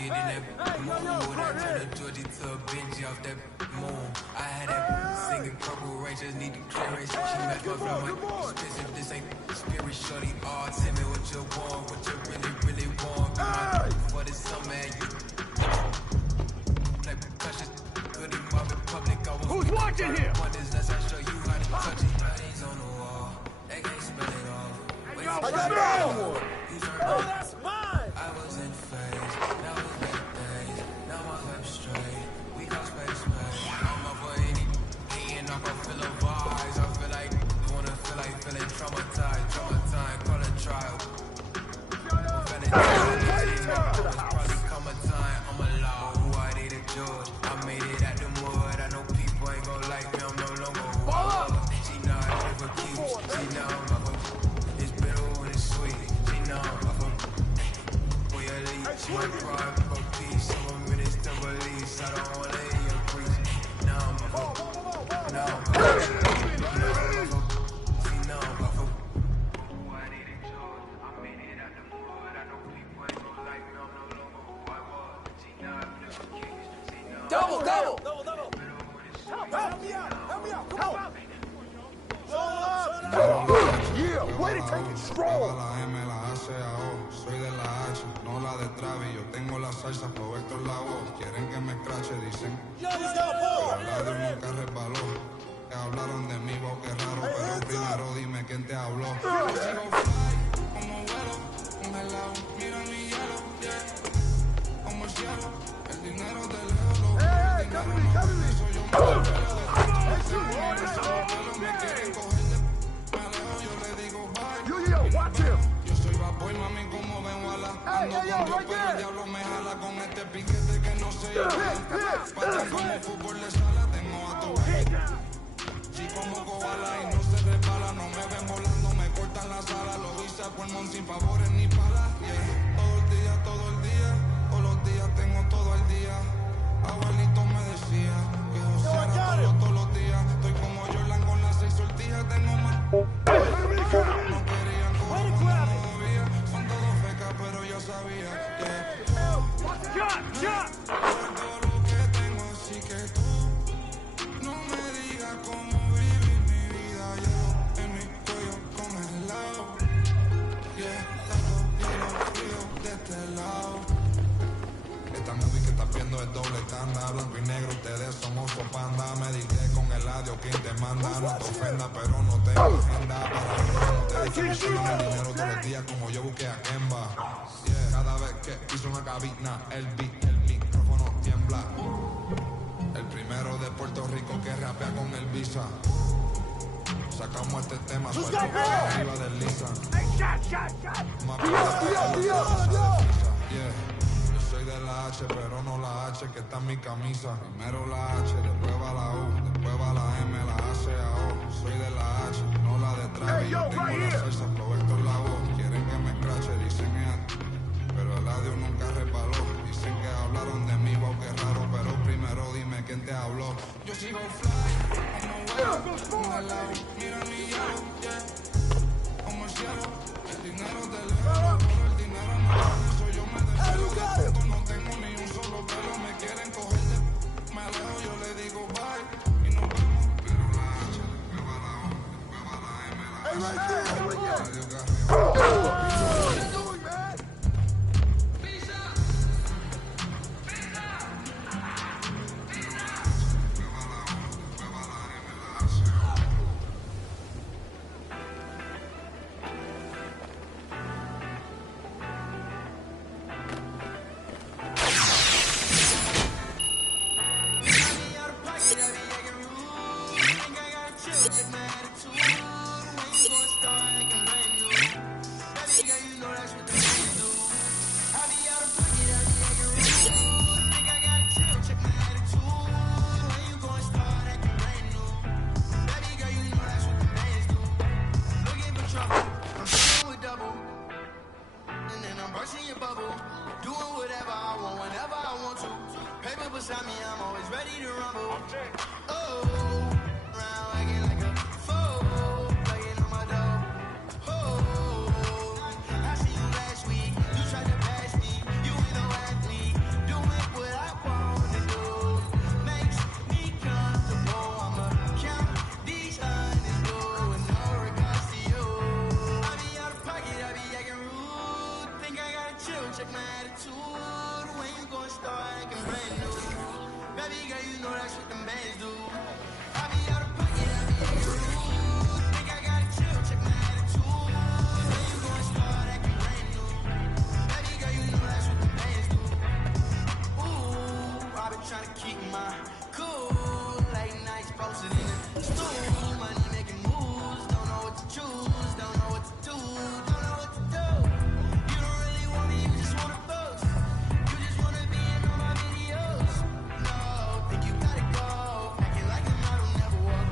kid in that moon. I turned a Georgie to a Benji off that moon. I had that singing Purple Rain, just need the clearance. She matched my flow like expensive. This ain't spirit, shorty. Oh, tell me what you want, what you really, really want. For this summer, you play percussion. Good in my public. Who's watching here? Let's show you how to touch it. Bodies on the wall, they can't spell it off. I got another one. Oh, that's mine. I was in phase, now it's late days. Now my life straight, we got space, man. I'm up for eating off, I feel a vibes. I feel like, feeling traumatized, call it trial. I'm feeling tired, probably come a time, I'm allowed. Who I dated George, I made it at the mud. I know people ain't gon' like me, I'm no longer who I was. She know I live for keeps, she know I'm up for. It's bitter when it's sweet, she know I'm up for. Boy, I leave, she might cry for peace. Some minutes to release, I don't wanna hear your preach. Now I'm up for, now I'm up for. Double! Help me out! Come on! Yeah, way to take it strong! La M, la A, C, A, O. Soy de la H, no la de Travis. Yo tengo la salsa, Roberto es la voz. Quieren que me escrache, dicen. Pero el ladro nunca resbaló. Que hablaron de mí, wow, qué raro. Pero primero dime quién te habló. Yo sigo fly, como vuelo, congelado. Mira mi hielo, yeah. Como el cielo, el dinero de lejos lo veo. El dinero no eso yo me lo me quieren coger de me alejo, yo le digo bye. Watch him! Yo soy vapor, mami, como ven wala. Ando con Dios, pero el diablo me jala con este piquete que no se llama. Pata como fútbol de sala, tengo a tu sí como koala y no se resbala. No me ven volando, me cortan la sala. Lo hice a pulmón sin favores ni palas. Yeah. Todo el día, todos los días tengo todo el día. Abuelito me decía que José era todos los días. Estoy como Jordan con las 6 sortijas, tengo más. No querían coger cuando me movía. Son todos fecas, pero yo sabía que todo lo que tengo, así que tú no me digas cómo vivir mi vida. Yo en mi cuello con el lado. Yeah, tanto hielo frío de este lado. Esta movie que estás viendo es doble tanda. Blanco y negro, ustedes somos panda. Me dije con el audio, quien te manda. No te ofenda, pero no tengo agenda. Para mí, ustedes que me siguen el dinero todos los días como yo busqué a Kemba. Yeah. Cada vez que piso una cabina, el micrófono tiembla. El primero de Puerto Rico que rapea con el Visa. Sacamos este tema, suelto arriba del Lisa. Yeah. Soy de la H, pero no la H que está en mi camisa. Primero la H, después va la U, después va la M, la A, C, A, O. Soy de la H, no la de Travis. Yo tengo la salsa, Roberto es la voz. Quieren que me escrache, dicen pero el audio nunca resbaló. Dicen que hablaron de mí, wow, qué raro. Pero primero dime quién te habló. Yo sigo fly, como vuelo, lado. Mira mi hielo, yeah. Como el cielo, el dinero del lejos. Pero el dinero no eso yo me desvelo de tonto, no tengo ni un solo pelo. Me quieren coger de me alejo, yo le digo bye. Y nos vamos, pero la H, después va la O, después va la M, la A, C, check my attitude. When you gon' start acting brand new. Baby girl, you know that's what the bands do. I be out of pocket, I be in your rude. Think I gotta chill, check my attitude. When you gon' start acting brand new. Baby girl, you know that's what the bands do. Ooh, I been trying to keep my cool. Late nights posted in the stool. Money making moves, don't know what to choose, don't know what to do, don't know what to do. You don't really want me, you just wanna boast. You just wanna be in all my videos. No, think you gotta go, acting like a model never walk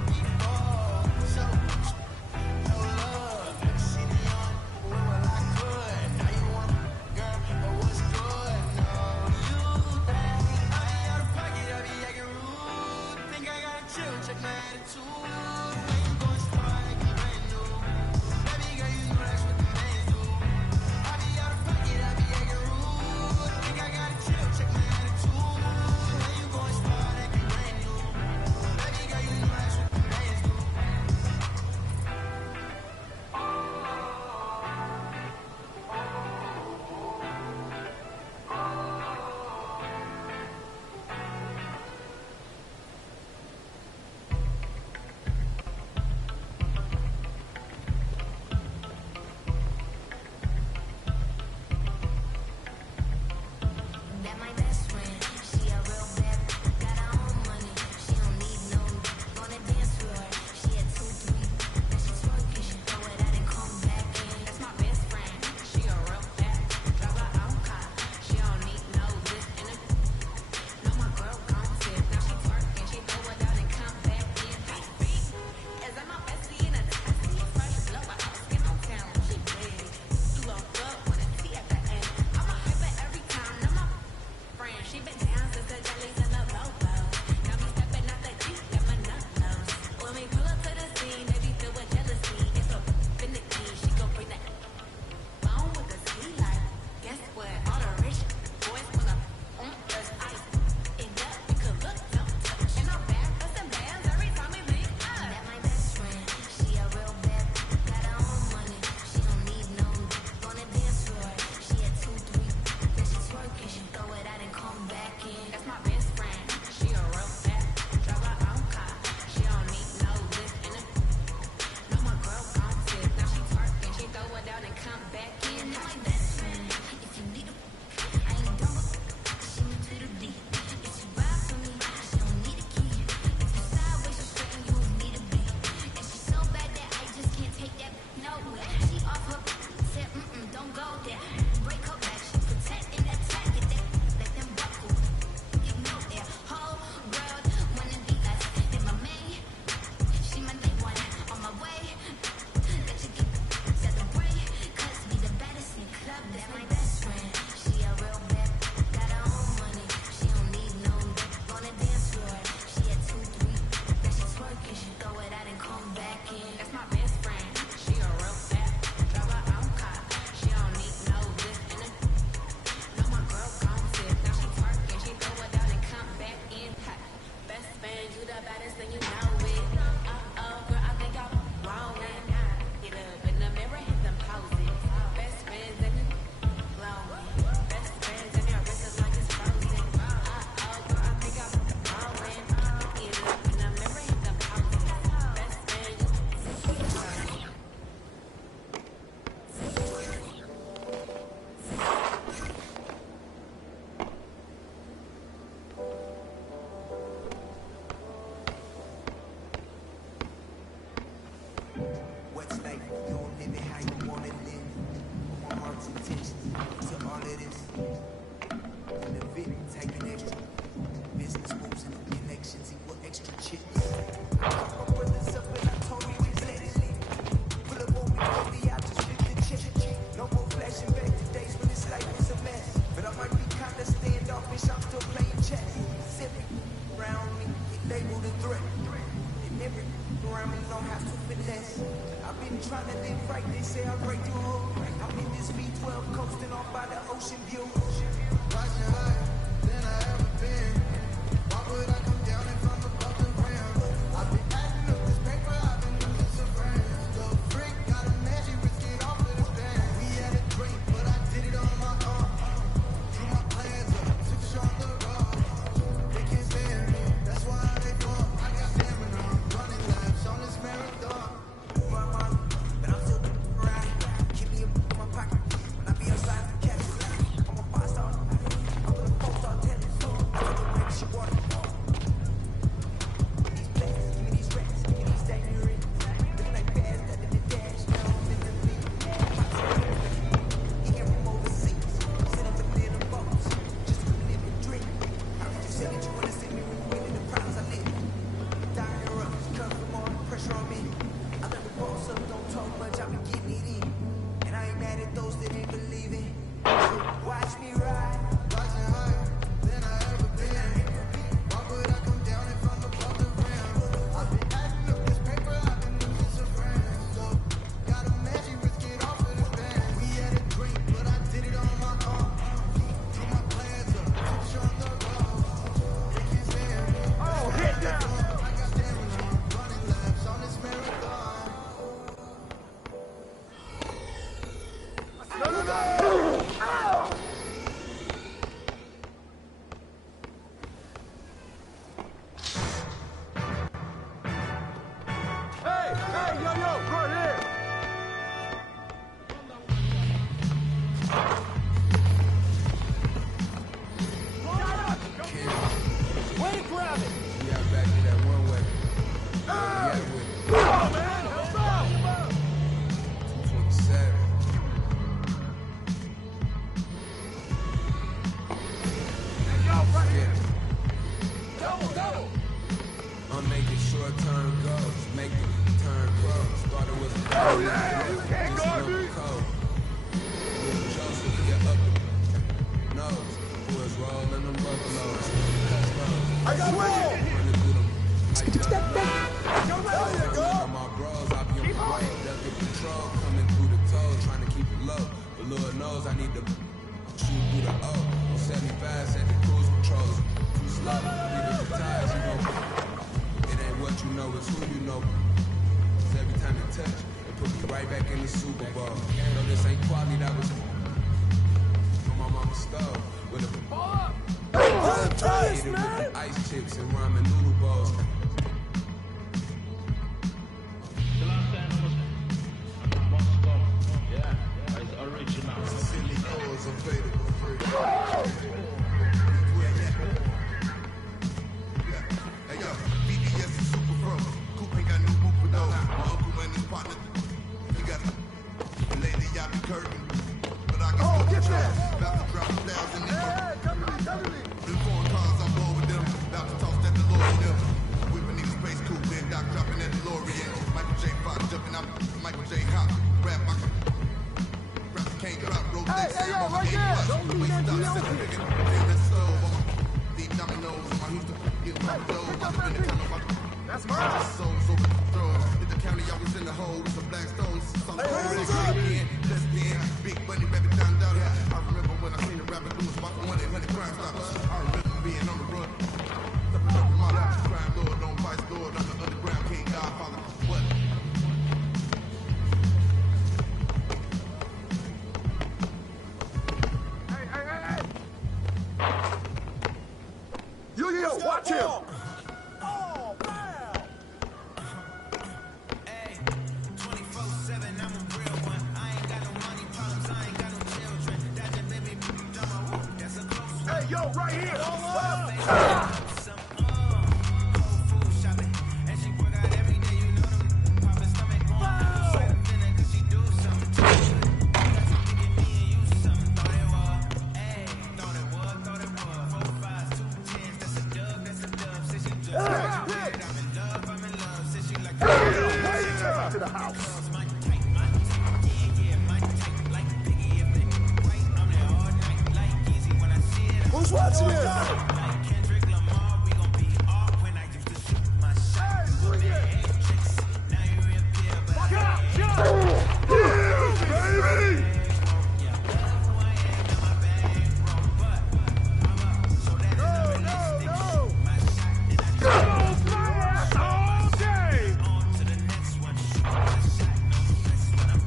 Oh yeah! You can't guard me! Joseph, get up. Nose, who is rolling them buffaloes. I got roll! There you go. My bros, I be on the way, ducking patrol, coming through the toes, trying to keep it low. But Lord knows I need to shoot through the O. On 75, set the cruise controls. Too slow, leave it the tires, you know. It ain't what you know, it's who you know. 'Cause every time it touch, it put me right back in the Super Bowl. No, this ain't quality, that was from my mama's stove. With a with ice chips and ramen noodle bowls. Watch him! Oh, wow! Hey, 24/7, I'm a real one. I ain't got no money problems, I ain't got no children. That just made me dumb. That's a close one. Hey, yo, right here! Some cold food shopping. And she work out every day, you know them. Poppin' stomach going so thin, 'cause she do something to it. Got something to give me and you something. Thought it was. Hey, thought it was. 4, 5, 2, 10. That's a dub, that's a dub. Since she just graduated, I'm in love. Since she like To the house. Who's watching this? Like Kendrick Lamar, we gon' be off when I used to shoot my shots. Now you reappear, but I Baby! love who I am in my bankroll. But I'm up, so that is not realistic. Shoot my shot, and I just All day! on to the next one. Shoot my shot, no stress when I'm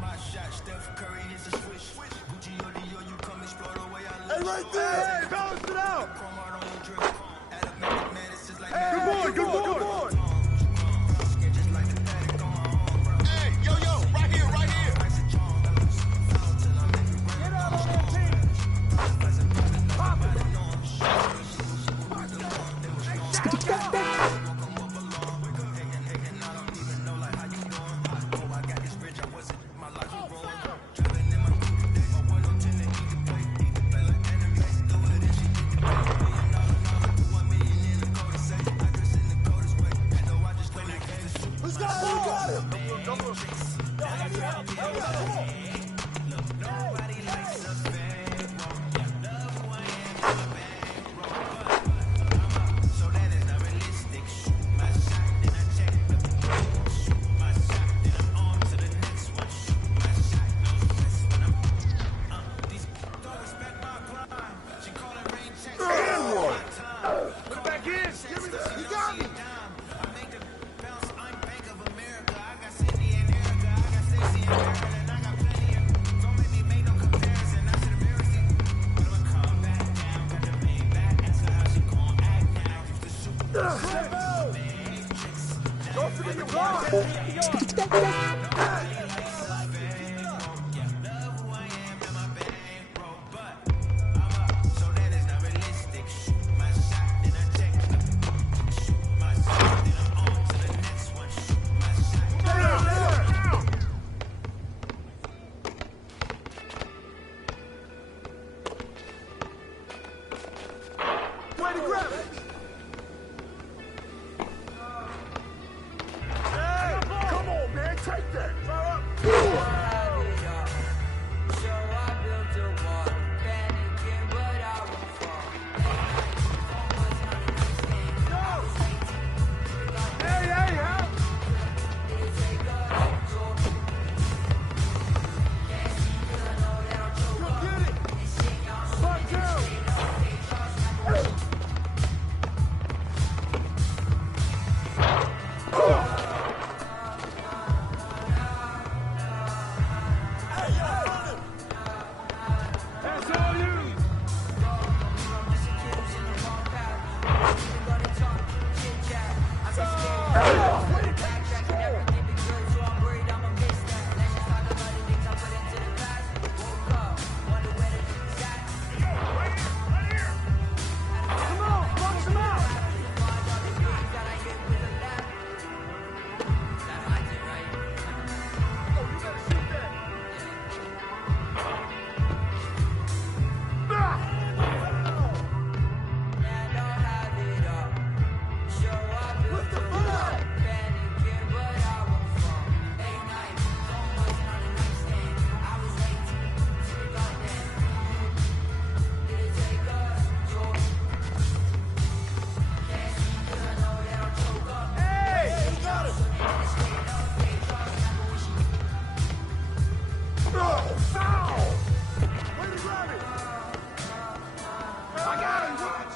my shot. Steph Curry is a swish. Gucci or Dior, you come explore the way I live. Hey, right there! Hey, balance it out! Chrome out on your drip. Add up, make it mad, it's just like Good boy, good boy, good boy! Skin just like the paddock going home, bro. Hey, yo, right here, right here! Get out on that team! Pop it! Who's got him? Who got him?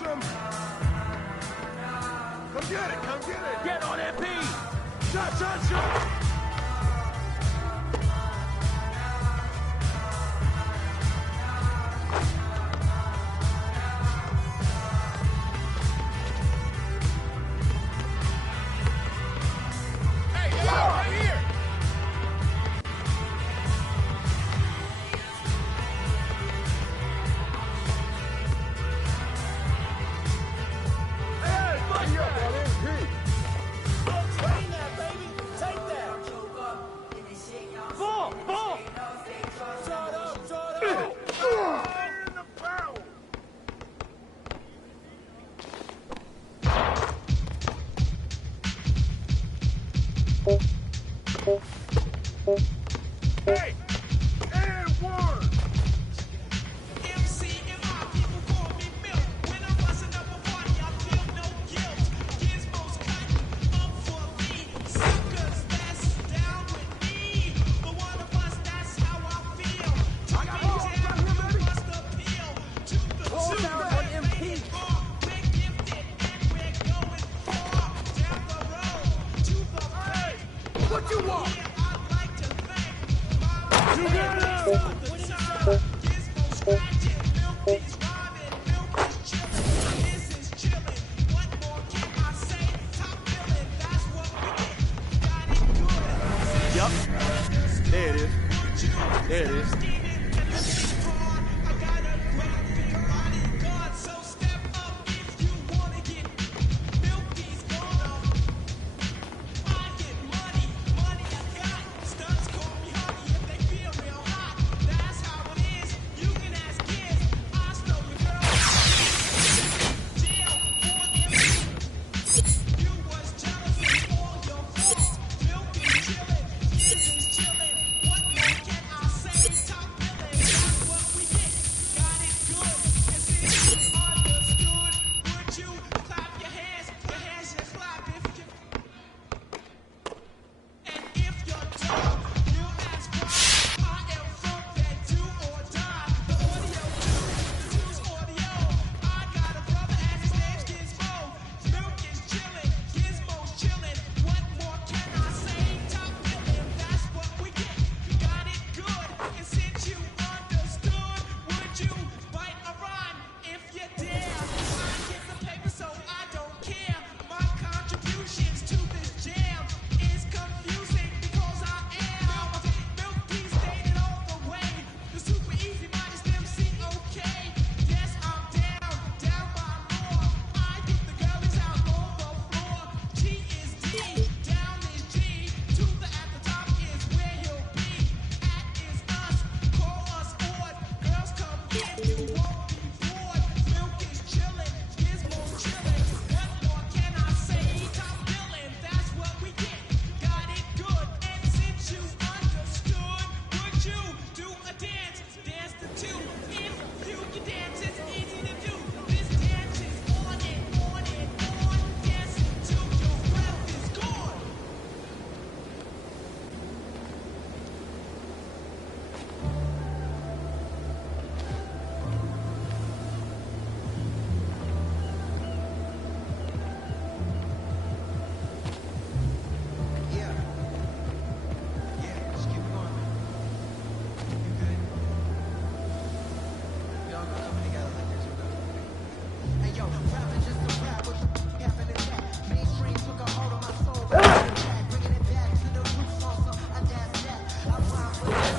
him! Come get it! Come get it! Get on MP! Shot! Shot! Shot! Hey! And one! MC and my people call me milk. When I'm busting up a party, I feel no guilt. Gizmos cutting up for me. Suckers that's down with me. For one of us, that's how I feel. To be down, you must appeal to the two. on MP. We're gifted and we're going far down the road to the fame. What you want? Yeah, I'd like to thank my You got him! Gizmo scratching, milk is rhyming, milk is chilling, this is chilling. What more can I say? Top billing, that's what we get. Got it good. Yup. There it is. There it is. I got a great big bodyguard, so step up if you wanna get milky's gone. I get money, money I got. Stunts call me honey if they feel real hot. That's how it is. You can ask kids. I stole your girl. Jail for MC. You was jealous of all your faults. Milk is chillin', Giz is chillin'. What more can I say? Top billin', that's what we get. Got it good. And since you understood, would you clap your hands? Your hands should clap if you. And if you're dumb, you ask why. I am from that do or die. The audio too, the two's audio. I got a brother and his name's Gizmo. Milk is chillin', Gizmo's chillin'. What more can I say? Top billing, that's what we get. Got it good. And since you understood, would you bite a rhyme if you dare? I get the paper, so I don't care. My contributions to this jam is confusing because I am Milky stated all the way. The super easy modest MC, okay? Yes, I'm down by law. I think the girl is out on the floor. G is D, down is G. To the at the top is where you'll be. At is us, call us odd. Girls come in, you won't be bored. Milk is chillin', Gizmo's chillin'. What more can I say? Top billing, that's what we get. Got it good. And since you understood, would you do a dance? Dance to two. If you can dance, it's easy to do. This dance is on and on and on. Dance till your breath is gone. Yeah. Yeah, just keep going, man. You good? We all gonna come together like this, we're good. Hey, yo, rapping just a rap with the happening that. Mainstream took a hold of my soul, but bringing it back to the roots also. I dance that. I rhyme with it.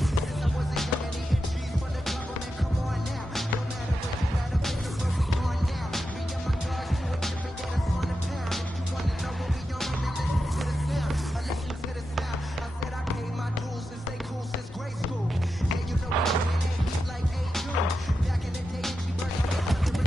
Since I wasn't young and eating trees from the government, come on now. No matter where you at, up in the world, we going now. Me and my guards do it different, get us on the pound. If you wanna know what we on, then listen to the sound. I listen to the sound. I said I paid my dues and stay cool since grade school. Yeah, you know we ain't heat like AU. Back in the day, she burned out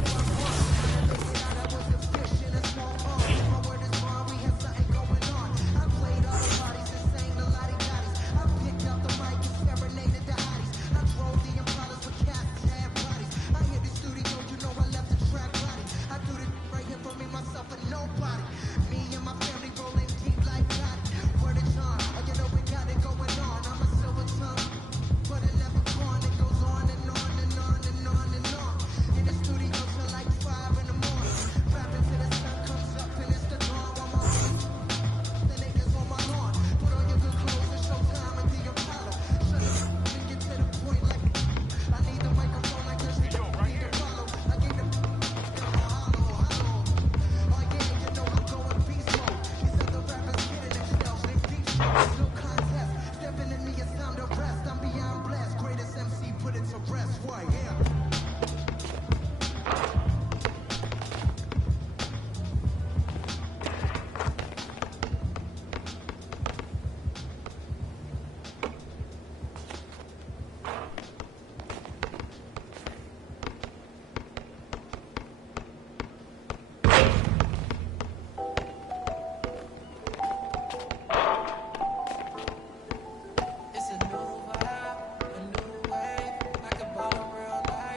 rest, why, yeah. It's a new vibe, a new wave. I can ball real nice.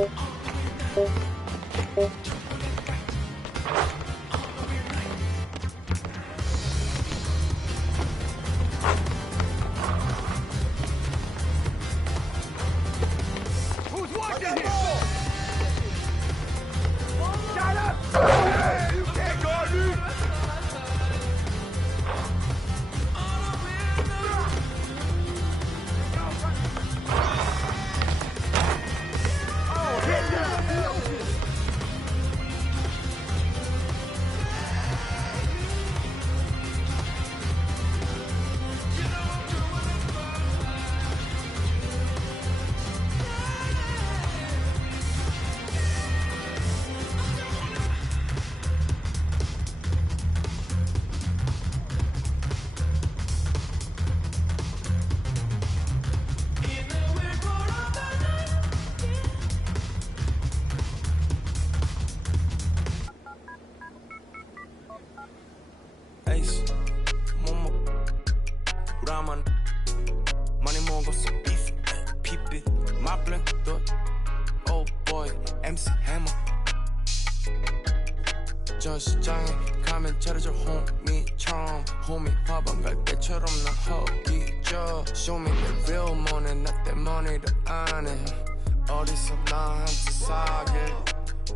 Who's watching here? Shut up! Hey, you can't guard me! Oh, hit down! Ace, Momo, Raman, Money Mongo, beef, peep it, my blank dot, oh boy, MC Hammer. 전시장에 가면 차려줘 홈이처럼 홈이 화방 갈 때처럼 나 허기져 Show me the real money, not that money를 안 해 어디서 나한테 사길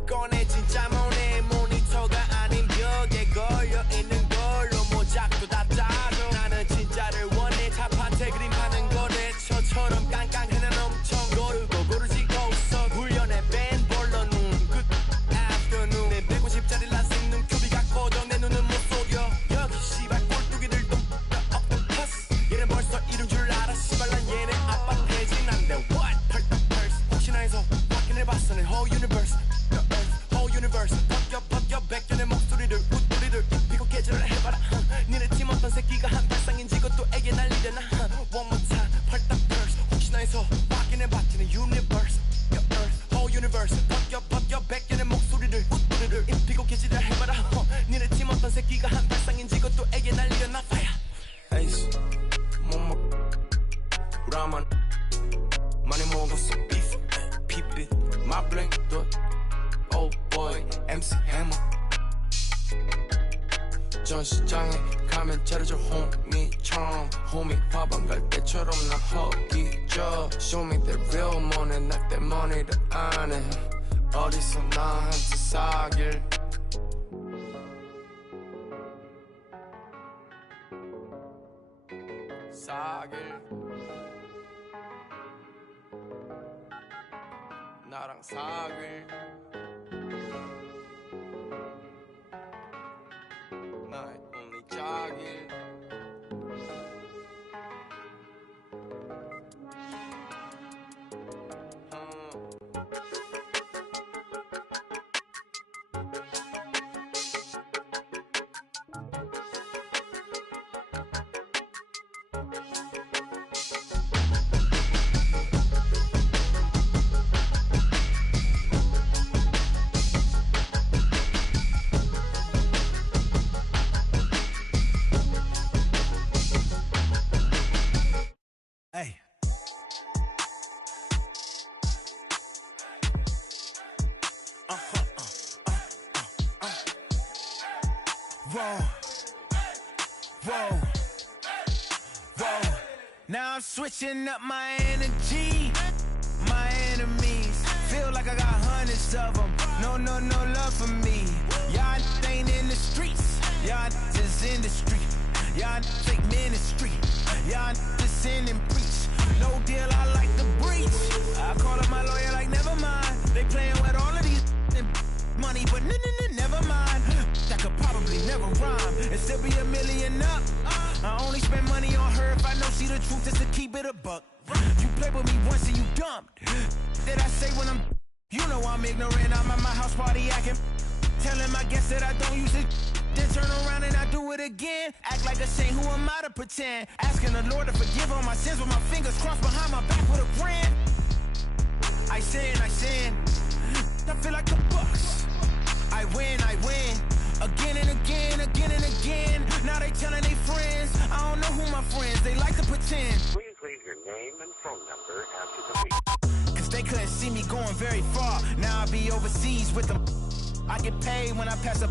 꺼내 진짜 모네 모니터가 아닌 벽에 걸려있는 걸로 모작도 다 짜줘 나는 진짜를 원해 탑한테 그림 파는 거래처처럼 깡깡해 난 엄청 고르고 고르지 없어 훈련에 밴볼러 눈끝 afternoon 내 150짜리 라식 눈 큐비가 꺼져 내 눈은 못 속여 여기 씨발 꼴뚜기들도 octopus 얘는 벌써 이룬 줄 알아 씨발 난 얘네 아빠 대진 안돼 what 펄떡펄스 혹시나 해서 확인해봤어 내 whole universe whole universe 벗겨 백견의 목소리를 웃소리를 입히고 개질을 해봐라 니네 팀 어떤 새끼가 한 발상인지 그것도 애게 날리려나 one more time 펄떡펄스 혹시나 해서 확인해봤지 내 universe whole universe 벗겨 백견의 목소리를 웃소리를 입히고 개질을 해봐라 니네 팀 어떤 새끼가 한 발상인지 그것도 애게 날리려나 fire Ace 모모 라만 많이 먹었어 beef peep it my blank dot oh boy MC Hammer 전시장에 가면 차려줘 홈이처럼 홈이 화방 갈 때처럼 나 허기져 Show me the real money not that money를 안 해 어디서 나한테 사길 사길 나랑 사길 나의 only 자길 Hey. Whoa. Whoa. Whoa. Now I'm switching up my energy. My enemies feel like I got hundreds of them. No love for me. Y'all ain't in the streets. Y'all just in the street. Y'all fake ministry. Y'all just sin and preach. No deal, I like the breach. I call up my lawyer like, never mind. They playing with all of these money, but never mind. That could probably never rhyme and still be $1 million up. I only spend money on her if I know she the truth, just to keep it a buck. You play with me once and you dumped. Did I say when I'm... You know I'm ignorant, I'm at my house party acting. Telling my guests that I don't use it. Then turn around and I do it again. Act like a saint, who am I to pretend? Asking the Lord to forgive all my sins with my fingers crossed behind my back with a grin. I sin. I feel like the Bucks. I win. Again and again. Now they telling their friends. I don't know who my friends, they like to pretend. Please leave your name and phone number after the beep. Cause they couldn't see me going very far. Now I be overseas with them. I get paid when I pass a,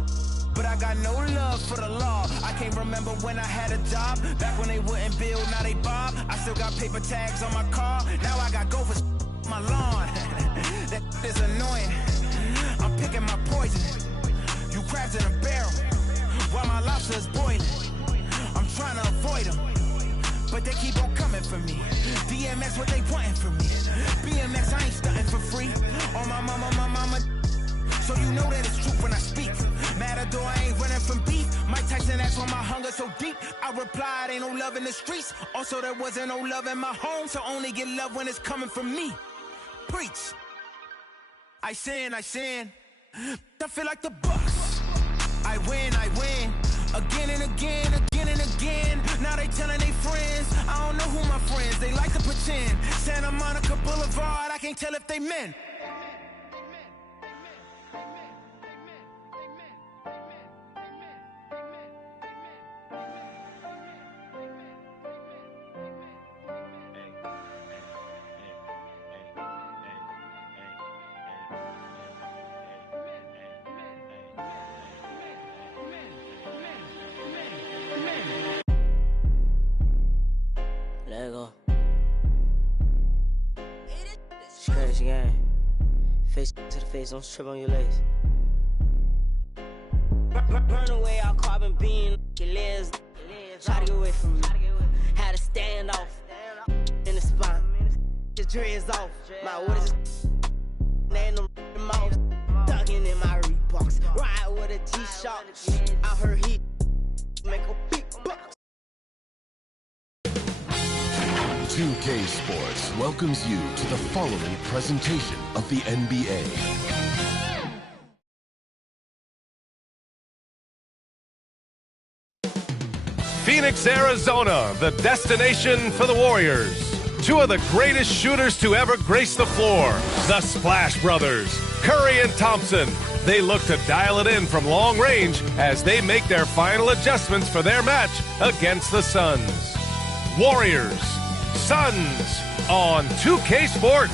but I got no love for the law. I can't remember when I had a job. Back when they wouldn't build, now they bob. I still got paper tags on my car. Now I got gophers my lawn. That is annoying. I'm picking my poison. You crabs in a barrel while my lobster is boiling. I'm trying to avoid them, but they keep on coming for me. DMX, what they wanting from me. BMX, I ain't stunting for free. On my mama, so you know that it's truth when I speak. Matador, I ain't running from beef. Mike Tyson, that's why my hunger so deep. I replied, ain't no love in the streets. Also, there wasn't no love in my home, so only get love when it's coming from me. Preach. I sin. I feel like the Bucks. I win. Again and again. Now they telling they friends. I don't know who my friends. They like to pretend. Santa Monica Boulevard, I can't tell if they men. Let it go. It's crazy game. Face to the face, don't trip on your legs. Burn away all carbon beam. Your legs try to get away from me. Had to stand off in the spine. Your dreads off. My waters laying them mouth. Dugging in my Reeboks. Ride with a G-Shock. I heard he make a big buck. 2K Sports welcomes you to the following presentation of the NBA. Phoenix, Arizona, the destination for the Warriors. Two of the greatest shooters to ever grace the floor, the Splash Brothers, Curry and Thompson. They look to dial it in from long range as they make their final adjustments for their match against the Suns. Warriors, Suns on 2K Sports.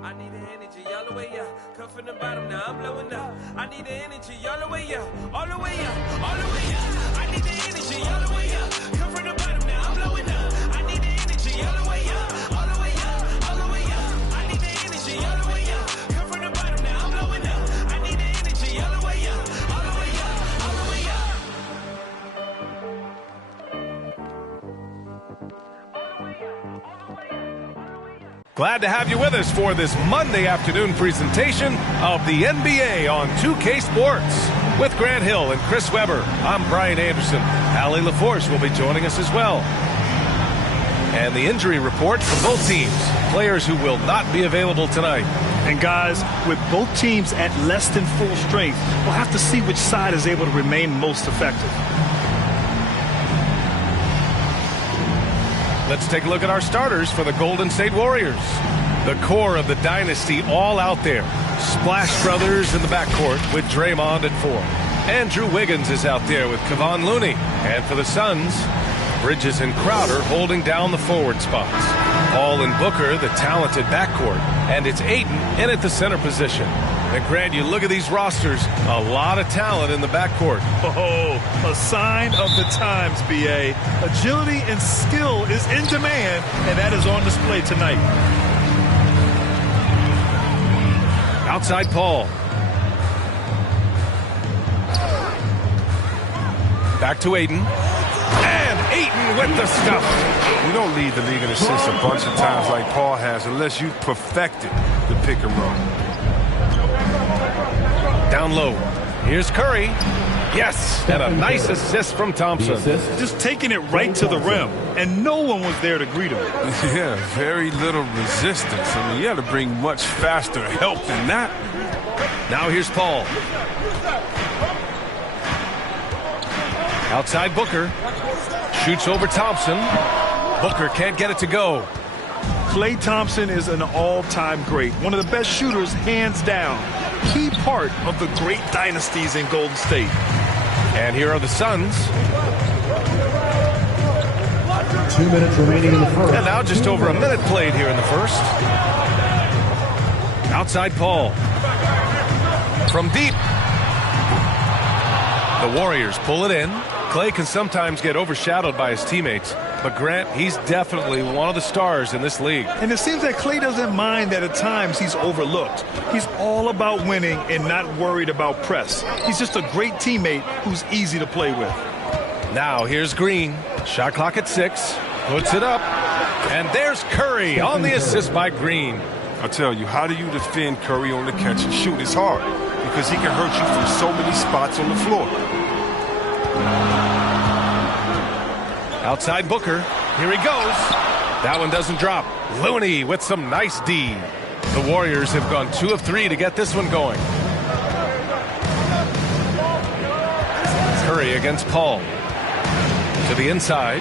I need the energy all the way up. Come from the bottom, now I'm blowing up. I need the energy all the way up. All the way up, all the way up. I need the energy all the way up. Come from the bottom, now I'm blowing up. I need the energy all the way up. All the way up, all the way up. I need the energy all the way up. Come from the bottom, now I'm blowing up. I need the energy all the way up. All the way up, all the way up. Glad to have you with us for this Monday afternoon presentation of the NBA on 2K Sports. With Grant Hill and Chris Webber, I'm Brian Anderson. Allie LaForce will be joining us as well. And the injury report for both teams. Players who will not be available tonight. And guys, with both teams at less than full strength, we'll have to see which side is able to remain most effective. Let's take a look at our starters for the Golden State Warriors. The core of the dynasty all out there. Splash Brothers in the backcourt with Draymond at 4. Andrew Wiggins is out there with Kevon Looney. And for the Suns, Bridges and Crowder holding down the forward spots. Paul and Booker, the talented backcourt. And it's Ayton in at the center position. And Grant, you look at these rosters, a lot of talent in the backcourt. Oh, a sign of the times, B.A. Agility and skill is in demand, and that is on display tonight. Outside Paul. Back to Ayton. And Ayton with the stuff. You don't lead the league in assists a bunch of times like Paul has unless you've perfected the pick and roll. Down low. Here's Curry. Yes, and a nice assist from Thompson. Just taking it right to the rim, and no one was there to greet him. Yeah, very little resistance. I mean, you had to bring much faster help than that. Now here's Paul. Outside Booker. Shoots over Thompson. Booker can't get it to go. Klay Thompson is an all-time great. One of the best shooters, hands down. key part of the great dynasties in Golden State. And here are the Suns. 2 minutes remaining in the first. And now just over a minute played here in the first. Outside Paul. From deep. The Warriors pull it in. Clay can sometimes get overshadowed by his teammates. But Grant, he's definitely one of the stars in this league. And it seems that Clay doesn't mind that at times he's overlooked. He's all about winning and not worried about press. He's just a great teammate who's easy to play with. Now here's Green. Shot clock at 6. Puts it up. And there's Curry on the assist by Green. I tell you, how do you defend Curry on the catch and shoot? It's hard because he can hurt you from so many spots on the floor. Outside Booker. Here he goes. That one doesn't drop. Looney with some nice D. The Warriors have gone 2 of 3 to get this one going. Curry against Paul. To the inside.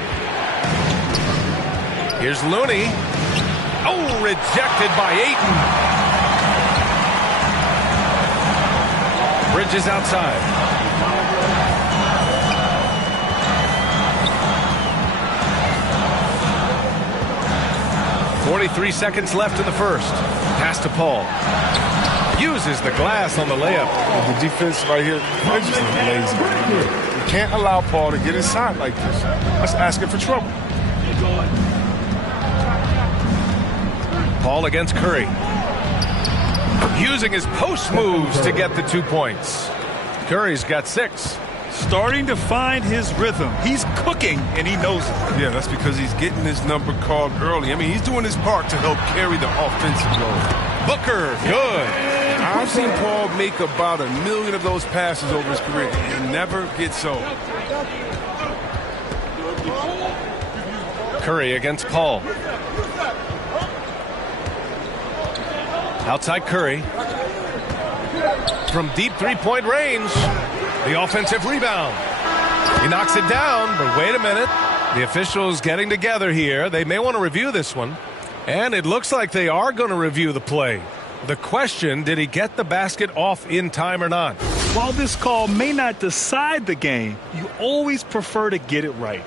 Here's Looney. Oh, rejected by Ayton. Bridges outside. 43 seconds left in the first. Pass to Paul. Uses the glass on the layup. The defense right here, they're just lazy. You can't allow Paul to get inside like this. That's asking for trouble. Paul against Curry. Using his post moves to get the 2 points. Curry's got 6. Starting to find his rhythm. He's cooking, and he knows it. Yeah, that's because he's getting his number called early. I mean, he's doing his part to help carry the offensive load. Booker, good. I've seen Paul make about 1 million of those passes over his career. He never gets old. Curry against Paul. Outside Curry. From deep three-point range. The offensive rebound. He knocks it down, but wait a minute. The officials getting together here. They may want to review this one. And it looks like they are going to review the play. The question, did he get the basket off in time or not? While this call may not decide the game, you always prefer to get it right.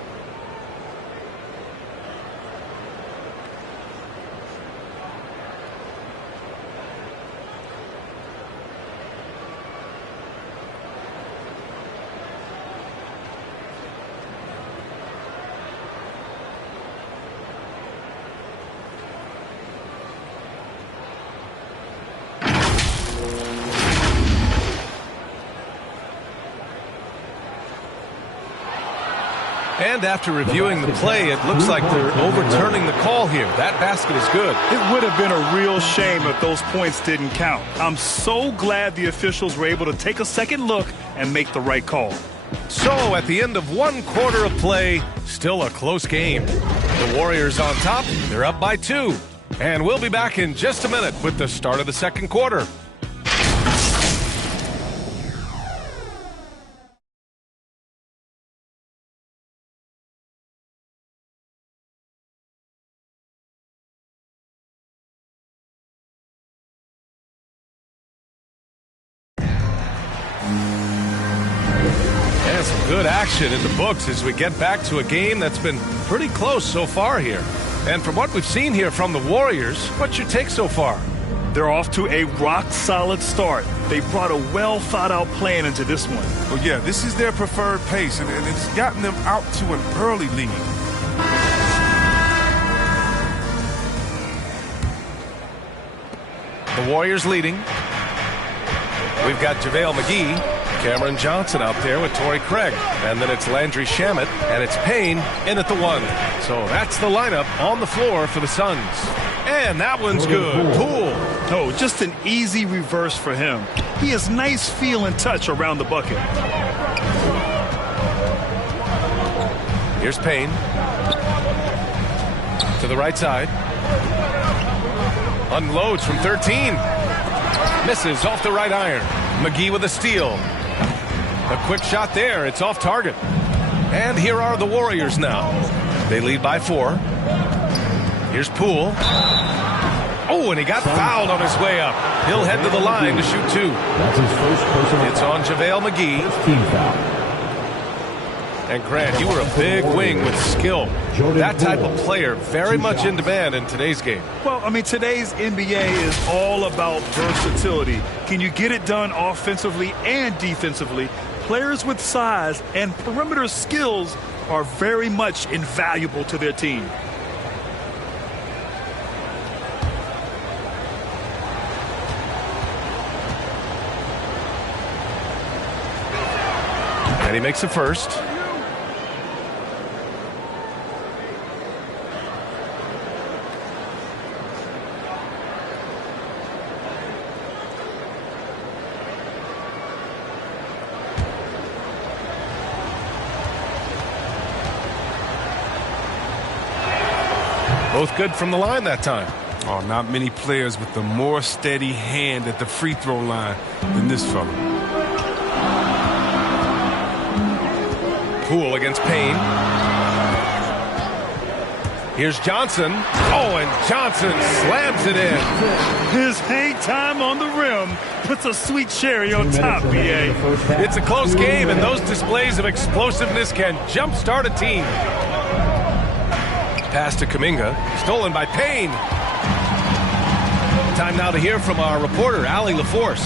And after reviewing the play, it looks like they're overturning the call here. That basket is good. It would have been a real shame if those points didn't count. I'm so glad the officials were able to take a second look and make the right call. So at the end of 1 quarter of play, still a close game. The Warriors on top. They're up by 2. And we'll be back in just a minute with the start of the second quarter. Some good action in the books as we get back to a game that's been pretty close so far here. And from what we've seen here from the Warriors, what's your take so far? They're off to a rock-solid start. They brought a well-thought-out plan into this one. Oh, yeah, this is their preferred pace, and it's gotten them out to an early lead. The Warriors leading. We've got JaVale McGee, Cameron Johnson out there with Torrey Craig. And then it's Landry Shamet, and it's Payne in at the 1. So that's the lineup on the floor for the Suns. And that one's good. Poole. Oh, just an easy reverse for him. He has nice feel and touch around the bucket. Here's Payne. To the right side. Unloads from 13. Misses off the right iron. McGee with a steal. A quick shot there. It's off target. And here are the Warriors now. They lead by 4. Here's Poole. Oh, and he got fouled on his way up. He'll head to the line to shoot 2. That's his first personal It's on JaVale McGee. team foul. And Grant, you were a big wing with skill. That type of player very much in demand in today's game. Well, I mean, today's NBA is all about versatility. Can you get it done offensively and defensively? Players with size and perimeter skills are very much invaluable to their team. And he makes the first. Both good from the line that time. Oh, not many players with a more steady hand at the free throw line than this fella. Poole against Payne. Here's Johnson. Oh, and Johnson slams it in. His hang time on the rim puts a sweet cherry on top, BA. It's a close game, and those displays of explosiveness can jumpstart a team. Pass to Kuminga, stolen by Payne. Time now to hear from our reporter, Allie LaForce.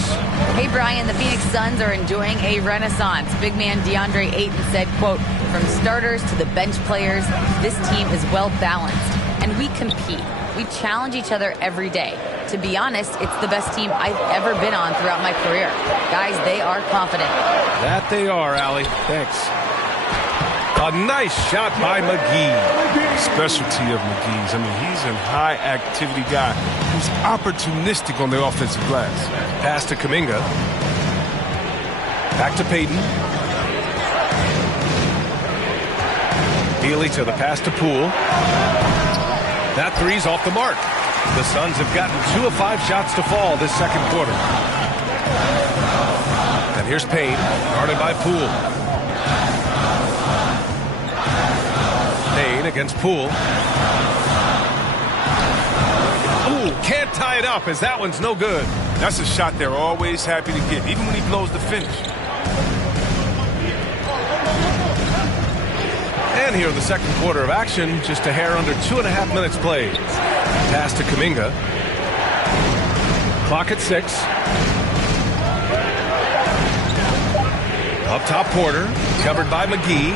Hey, Brian, the Phoenix Suns are enjoying a renaissance. Big man DeAndre Ayton said, quote, from starters to the bench players, this team is well balanced, and we compete. We challenge each other every day. To be honest, it's the best team I've ever been on throughout my career. Guys, they are confident. That they are, Allie. Thanks. A nice shot by McGee. Specialty of McGee's. I mean, he's a high-activity guy who's opportunistic on the offensive glass. Pass to Kuminga. Back to Payton. Bealey to the pass to Poole. That three's off the mark. The Suns have gotten 2 of 5 shots to fall this second quarter. And here's Payne, guarded by Poole. Payne against Poole. Ooh, can't tie it up as that one's no good. That's a shot they're always happy to get, even when he blows the finish. And here in the second quarter of action, just a hair under 2.5 minutes played. Pass to Kuminga. Clock at 6. Up top, Porter, covered by McGee.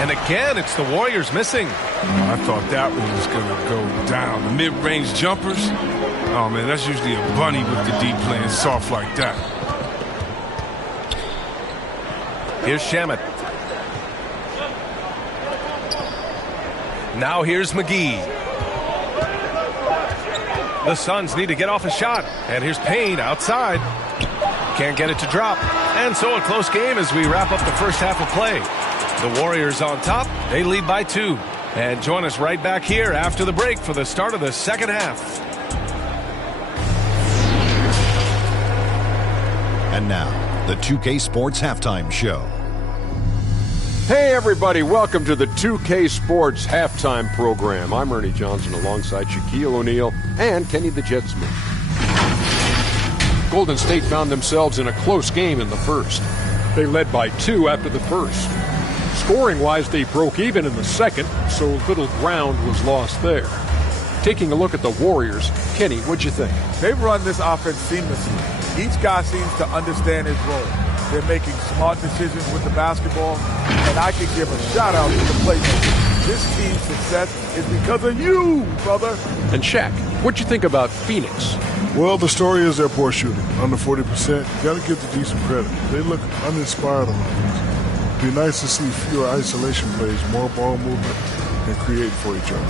And again, it's the Warriors missing. I thought that one was going to go down. The mid-range jumpers, oh, man, that's usually a bunny with the D playing soft like that. Here's Shamet. Now here's McGee. The Suns need to get off a shot. And here's Payne outside. Can't get it to drop. And so a close game as we wrap up the first half of play. The Warriors on top. They lead by 2. And join us right back here after the break for the start of the second half. And now, the 2K Sports Halftime Show. Hey everybody, welcome to the 2K Sports Halftime Program. I'm Ernie Johnson alongside Shaquille O'Neal and Kenny the Jet Smith. Golden State found themselves in a close game in the first. They led by 2 after the first. Scoring-wise, they broke even in the second, so little ground was lost there. Taking a look at the Warriors, Kenny, what'd you think? They've run this offense seamlessly. Each guy seems to understand his role. They're making smart decisions with the basketball, and I can give a shout-out to the playmakers. This team's success is because of you, brother. And Shaq, what'd you think about Phoenix? Well, the story is their poor shooting. Under 40%, got to give the decent credit. They look uninspired on offense. It'd be nice to see fewer isolation plays, more ball movement, and create for each other.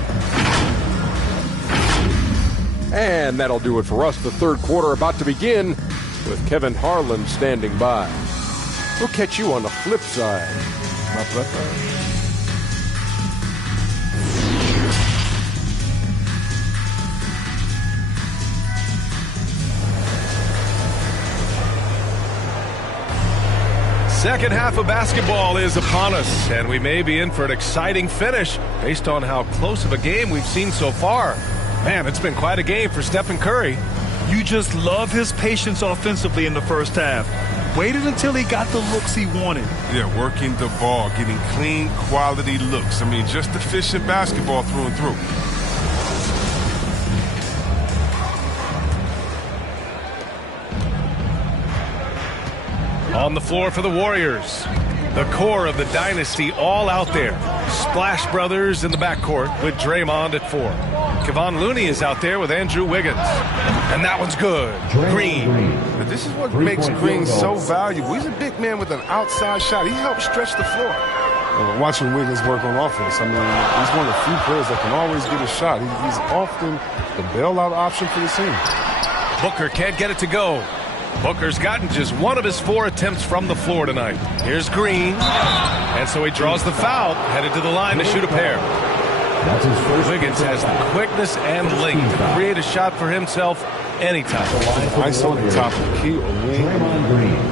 And that'll do it for us. The third quarter about to begin with Kevin Harlan standing by. We'll catch you on the flip side. My pleasure. Second half of basketball is upon us, and we may be in for an exciting finish based on how close of a game we've seen so far. Man, it's been quite a game for Stephen Curry. You just love his patience offensively in the first half. Waited until he got the looks he wanted. Yeah, working the ball, getting clean, quality looks. I mean, just efficient basketball through and through. On the floor for the Warriors. The core of the dynasty all out there. Splash Brothers in the backcourt with Draymond at 4. Kevon Looney is out there with Andrew Wiggins. And that one's good. Green. But this is what makes Green so valuable. He's a big man with an outside shot. He helps stretch the floor. Watching Wiggins work on offense, I mean, he's one of the few players that can always get a shot. He's often the bailout option for the team. Booker can't get it to go. Booker's gotten just one of his 4 attempts from the floor tonight. Here's Green. And so he draws the foul, headed to the line to shoot a pair. That's his first. Wiggins has the quickness and length to create a shot for himself anytime. Ice on the top of the key or wing.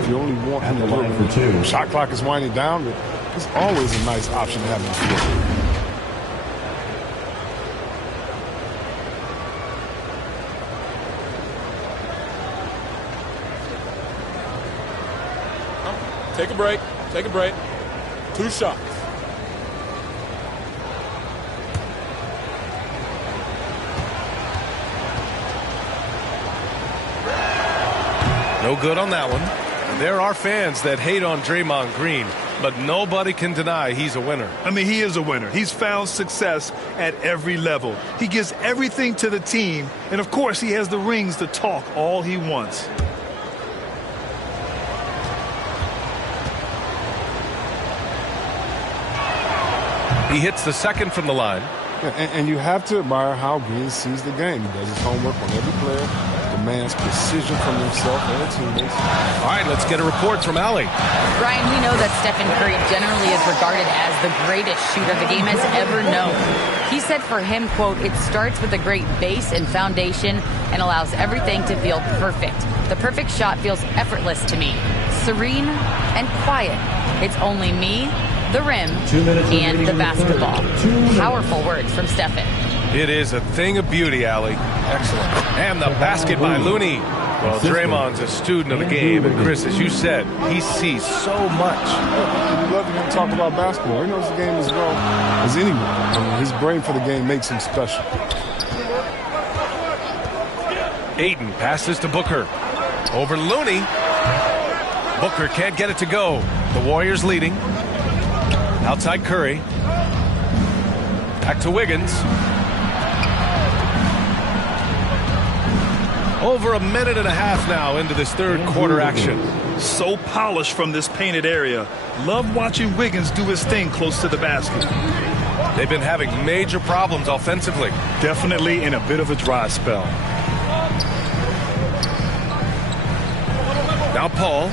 If you only want him to line for 2. Shot clock is winding down, but it's always a nice option to have in the field. Take a break. Take a break. 2 shots. No good on that one. There are fans that hate on Draymond Green, but nobody can deny he's a winner. I mean, he is a winner. He's found success at every level. He gives everything to the team, and of course, he has the rings to talk all he wants. He hits the second from the line. Yeah, and you have to admire how Green sees the game. He does his homework on every player, demands precision from himself and his teammates. All right, let's get a report from Allie. Brian, we know that Stephen Curry generally is regarded as the greatest shooter the game has ever known. He said for him, quote, it starts with a great base and foundation and allows everything to feel perfect. The perfect shot feels effortless to me, serene and quiet. It's only me, the rim, and the basketball. Powerful words from Stephen. It is a thing of beauty, Allie. Excellent. And the basket by Looney. Well, Draymond's a student of the game, and Chris, as you said, he sees so much. We love to hear him talk about basketball. He knows the game as well as anyone. I mean, his brain for the game makes him special. Ayton passes to Booker. Over to Looney. Booker can't get it to go. The Warriors leading. Outside Curry. Back to Wiggins. Over a minute and a half now into this third quarter action. So polished from this painted area. Love watching Wiggins do his thing close to the basket. They've been having major problems offensively. Definitely in a bit of a dry spell. Now Paul.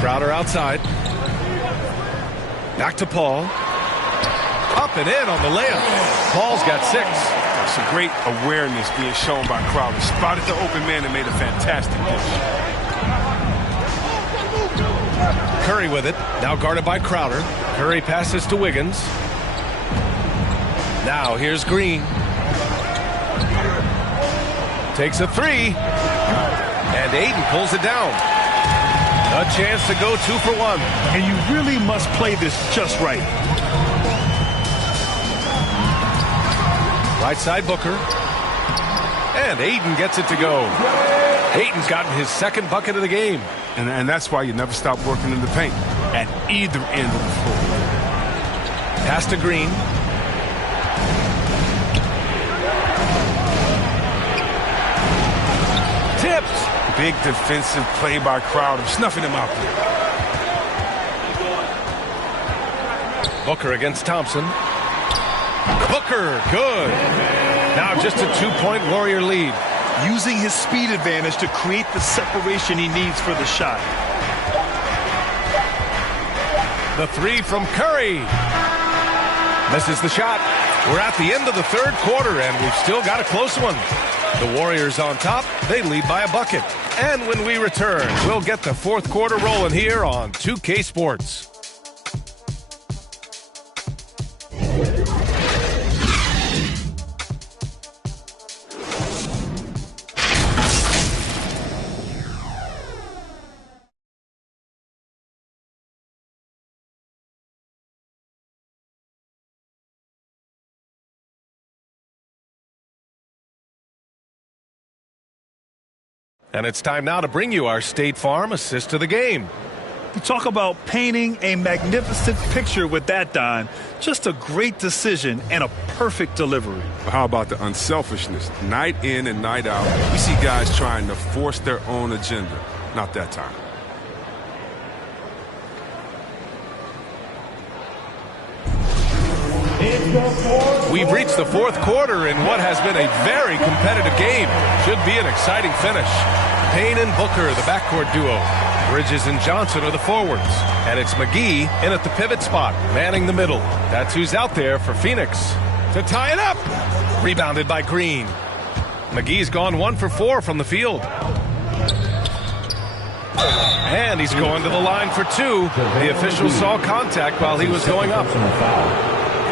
Crowder outside. Back to Paul. Up and in on the layup. Paul's got 6. Some great awareness being shown by Crowder. Spotted the open man and made a fantastic dish. Curry with it. Now guarded by Crowder. Curry passes to Wiggins. Now here's Green. Takes a 3. And Ayton pulls it down. A chance to go 2 for 1. And you really must play this just right. Right side Booker. And Ayton gets it to go. Ayton's gotten his second bucket of the game. And that's why you never stop working in the paint at either end of the floor. Pass to Green. Tipped. Big defensive play by Crowder, snuffing him out there. Booker against Thompson. Booker, good. Now just a 2-point Warrior lead. Using his speed advantage to create the separation he needs for the shot. The 3 from Curry. Misses the shot. We're at the end of the third quarter, and we've still got a close one. The Warriors on top. They lead by a bucket. And when we return, we'll get the fourth quarter rolling here on 2K Sports. And it's time now to bring you our State Farm assist to the game. You talk about painting a magnificent picture with that, Don. Just a great decision and a perfect delivery. How about the unselfishness? Night in and night out, we see guys trying to force their own agenda. Not that time. We've reached the fourth quarter in what has been a very competitive game. Should be an exciting finish. Payne and Booker, the backcourt duo. Bridges and Johnson are the forwards. And it's McGee in at the pivot spot, manning the middle. That's who's out there for Phoenix. To tie it up. Rebounded by Green. McGee's gone 1 for 4 from the field. And he's going to the line for 2. The official saw contact while he was going up.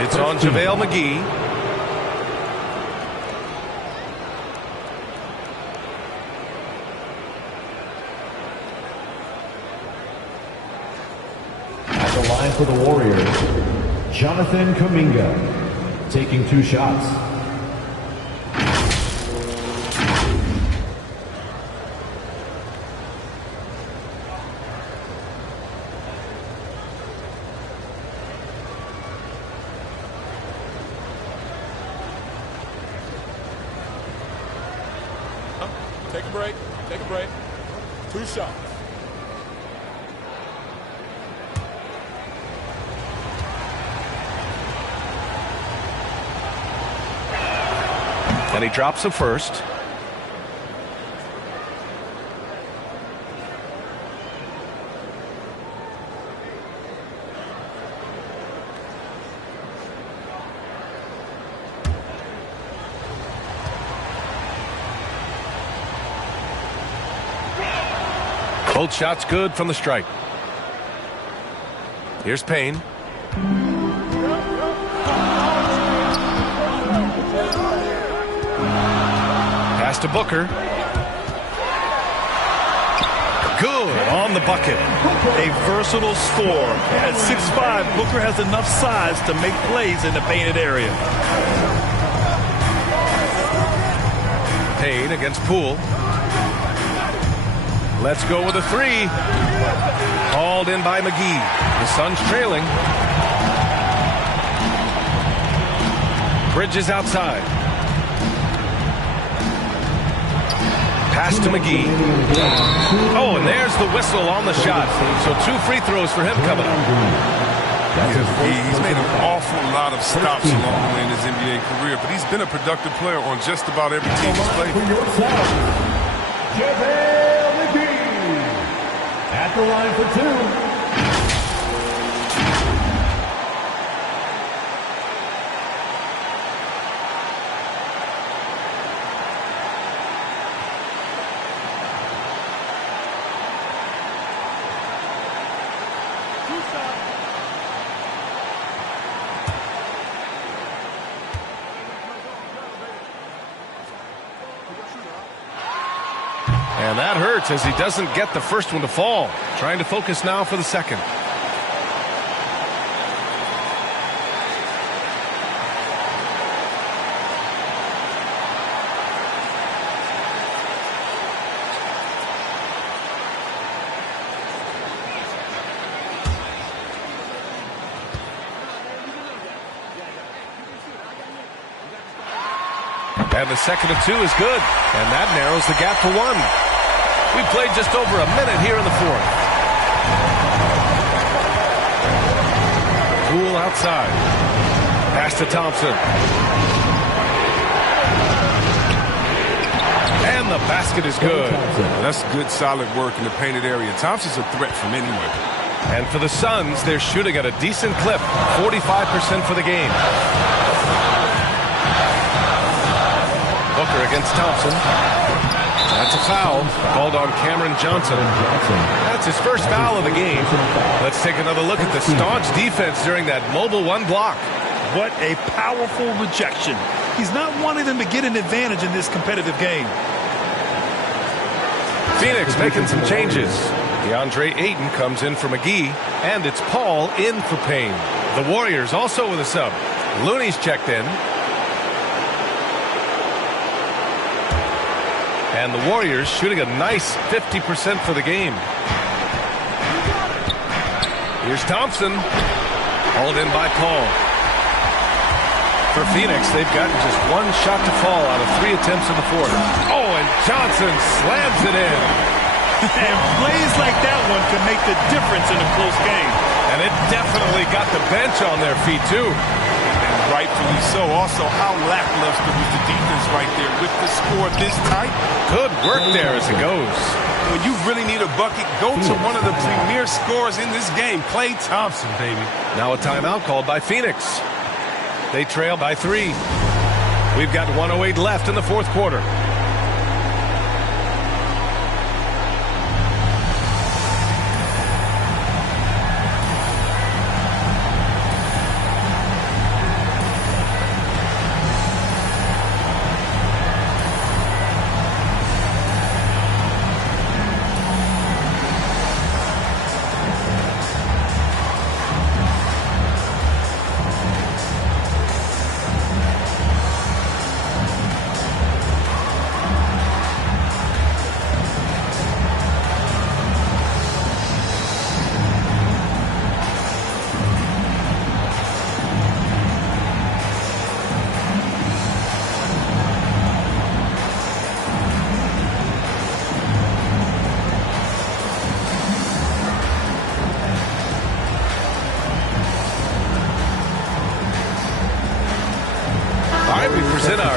It's on JaVale McGee. At the line for the Warriors, Jonathan Kuminga, taking 2 shots. Take a break. Take a break. 2 shots. And he drops the first. Both shots good from the stripe. Here's Payne. Pass to Booker. Good on the bucket. A versatile scorer. At 6'5", Booker has enough size to make plays in the painted area. Payne against Poole. Let's go with a 3. Hauled in by McGee. The Suns trailing. Bridges outside. Pass to McGee. Oh, and there's the whistle on the shot. So 2 free throws for him coming up. He's made an awful lot of stops along the way in his NBA career, but he's been a productive player on just about every team he's played. At the line for 2. And that hurts as he doesn't get the first one to fall. Trying to focus now for the second. And the second of 2 is good. And that narrows the gap to 1. We played just over a minute here in the fourth. Poole outside. Pass to Thompson. And the basket is good. That's good, solid work in the painted area. Thompson's a threat from anywhere. And for the Suns, they're shooting at a decent clip. 45% for the game. Booker against Thompson. That's a foul called on Cameron Johnson. That's his first foul of the game. Let's take another look at the staunch defense during that mobile 1 block. What a powerful rejection. He's not wanting them to get an advantage in this competitive game. Phoenix making some changes. DeAndre Ayton comes in for McGee, and it's Paul in for Payne. The Warriors also with a sub. Looney's checked in. And the Warriors shooting a nice 50% for the game. Here's Thompson. Hauled in by Paul. For Phoenix, they've gotten just one shot to fall out of 3 attempts in the fourth. Oh, and Johnson slams it in. And plays like that one can make the difference in a close game. And it definitely got the bench on their feet, too. And rightfully so. Also, how lackluster was the defense right there with the score this tight? Good work there as it goes. When you really need a bucket, go to one of the premier scorers in this game, Klay Thompson, baby. Now a timeout called by Phoenix. They trail by 3. We've got 1:08 left in the fourth quarter.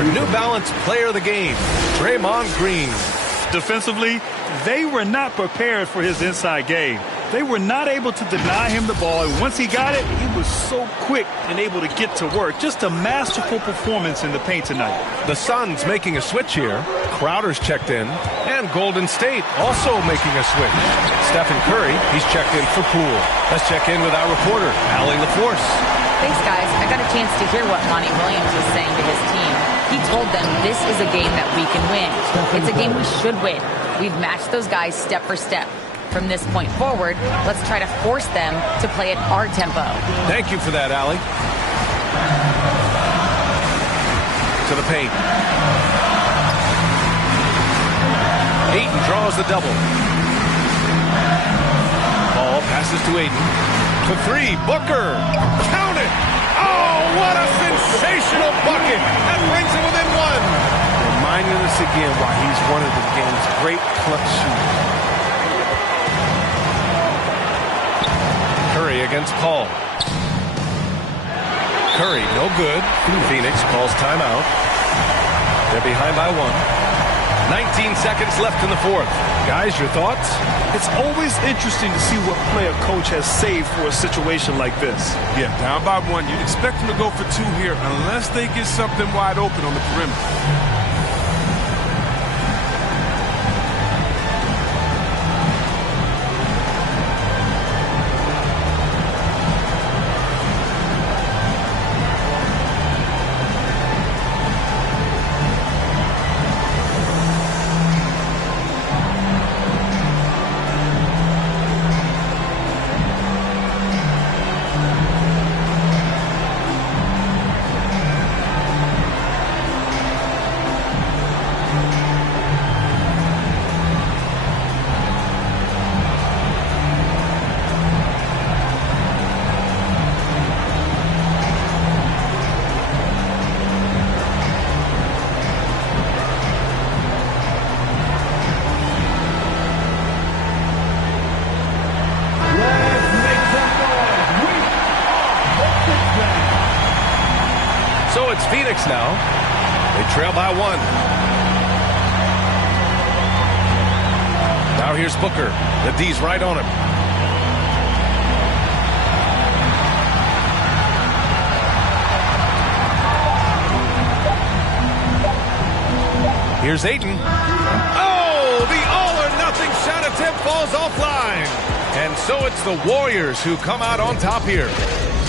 New Balance player of the game, Draymond Green. Defensively, they were not prepared for his inside game. They were not able to deny him the ball, and once he got it, he was so quick and able to get to work. Just a masterful performance in the paint tonight. The Suns making a switch here. Crowder's checked in, and Golden State also making a switch. Stephen Curry, he's checked in for Poole. Let's check in with our reporter, Allie LaForce. Thanks, guys. I got a chance to hear what Monty Williams was saying to his team. He told them this is a game that we can win. It's a game we should win. We've matched those guys step for step. From this point forward, let's try to force them to play at our tempo. Thank you for that, Allie. To the paint. Ayton draws the double. Ball passes to Ayton. For 3, Booker. Count it! Oh, what a sensational bucket! That brings him within 1. Reminding us again why he's one of the game's great clutch shooters. Curry against Paul. Curry, no good. Phoenix calls timeout. They're behind by 1. 19 seconds left in the fourth. Guys, your thoughts? It's always interesting to see what play a coach has saved for a situation like this. Yeah, down by 1. You'd expect them to go for 2 here unless they get something wide open on the perimeter. Phoenix now. They trail by 1. Now here's Booker. The D's right on him. Here's Ayton. Oh, the all-or-nothing shot attempt falls offline. And so it's the Warriors who come out on top here.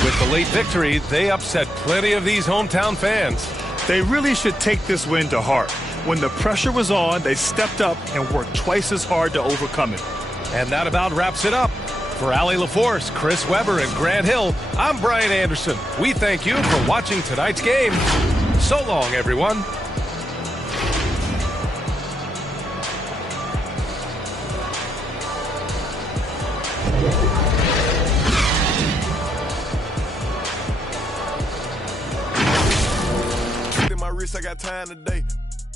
With the late victory, they upset plenty of these hometown fans. They really should take this win to heart. When the pressure was on, they stepped up and worked twice as hard to overcome it. And that about wraps it up. For Allie LaForce, Chris Webber, and Grant Hill, I'm Brian Anderson. We thank you for watching tonight's game. So long, everyone. wrist, I got time today.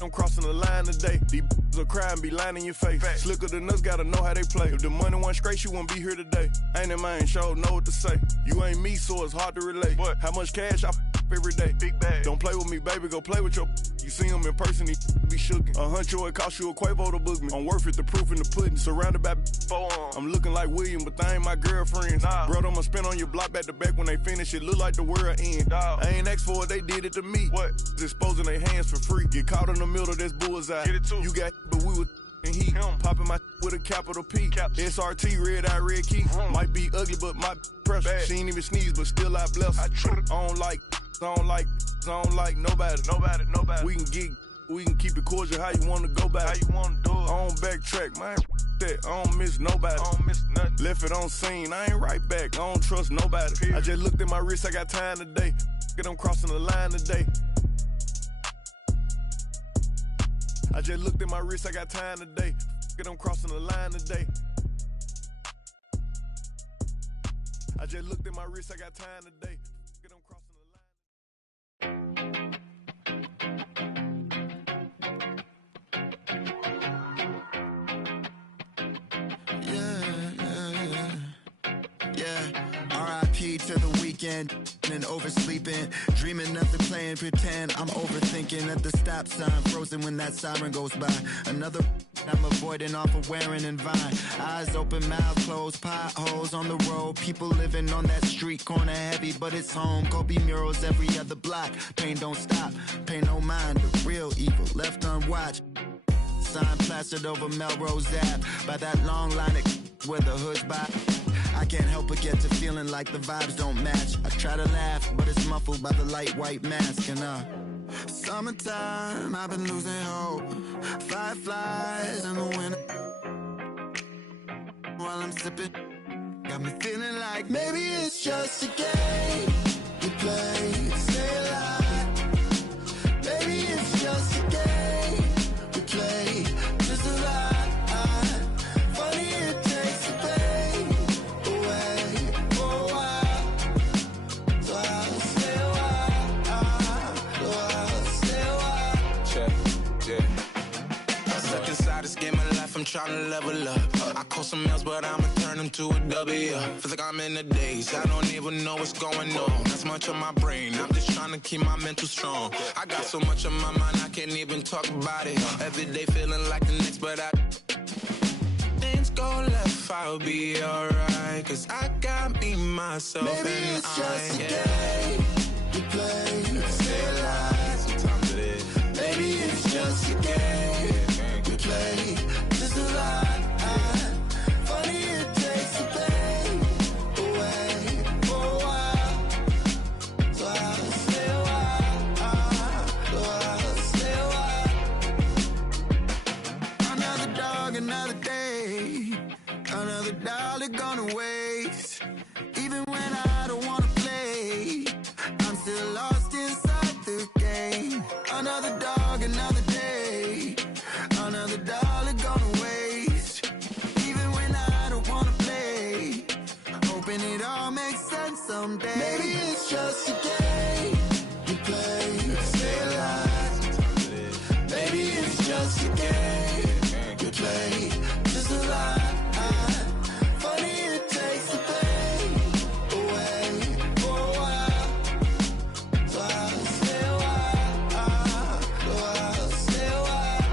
I'm crossing the line today. These will cry and be lying in your face. Slicker than us, gotta know how they play. If the money wasn't straight, you wouldn't be here today. Ain't in my show, know what to say. You ain't me, so it's hard to relate. But how much cash I every day? Big bag. Don't play with me, baby, go play with your. You see him in person, he be shookin'. $100, it cost you a Quavo to book me. I'm worth it, the proof in the pudding. Surrounded by forearms. I'm looking like William, but they ain't my girlfriends. Nah. Bro, I'ma spin on your block back to back when they finish. It look like the world end. Dog. I ain't asked for it, they did it to me. What? Exposing their hands for free. Get caught in the middle, that's bullseye. Get it too. You got, but we was and heat. Popping my with a capital P. SRT, red eye, red key. Might be ugly, but my pressure. She ain't even sneeze, but still I bless her. I don't like nobody. We can keep it cordial how you wanna go back. How you wanna do it? I don't backtrack, man. That I don't miss nobody. I don't miss nothing. Left it on scene, I ain't right back. I don't trust nobody. Period. I just looked at my wrist, I got time today. Get them crossing the line today. I just looked at my wrist, I got time today. Get them crossing the line today. I just looked at my wrist, I got time today. Get them crossing the line. R.I.P. to the weekend and oversleeping, dreaming of the playing pretend. I'm overthinking at the stop sign, frozen when that siren goes by. Another I'm avoiding off of wearing and Vine. Eyes open, mouth closed, potholes on the road. People living on that street corner heavy, but it's home. Kobe murals every other block. Pain don't stop, pay no mind. The real evil left unwatched. Sign plastered over Melrose Ave by that long line of where the hood's by. I can't help but get to feeling like the vibes don't match. I try to laugh, but it's muffled by the light white mask. And summertime, I've been losing hope. Fireflies in the winter. While I'm sipping, got me feeling like maybe it's just a game we play to stay alive. Maybe it's just a game we play to survive. Funny it takes the pain away for a while, so I'll stay a while. Check, yeah. I'm stuck inside this game of life, I'm trying to level up. I call some else, but I'ma turn them to a W. Feel like I'm in the days, I don't even know what's going on. That's much on my brain, I'm just trying to keep my mental strong. I got so much on my mind, I can't even talk about it. Every day feeling like the next, but things go left, I'll be alright. Cause I got me, myself, maybe and it's just a game we play to stay alive. Sometimes it is. Maybe it's just a game we play to survive. Funny it takes the pain away for a while, so I'll stay a while. Another dog, another day, another dollar gonna waste. Even when I don't wanna play, I'm still lost inside the game. Another dog, another day, another dollar gonna waste. Even when I don't wanna play, hoping it all makes sense someday. Maybe it's just a game we play to stay alive. Maybe it's just a game we play to survive. Funny it takes the pain away for a while, so I'll stay a while, so I'll stay a while.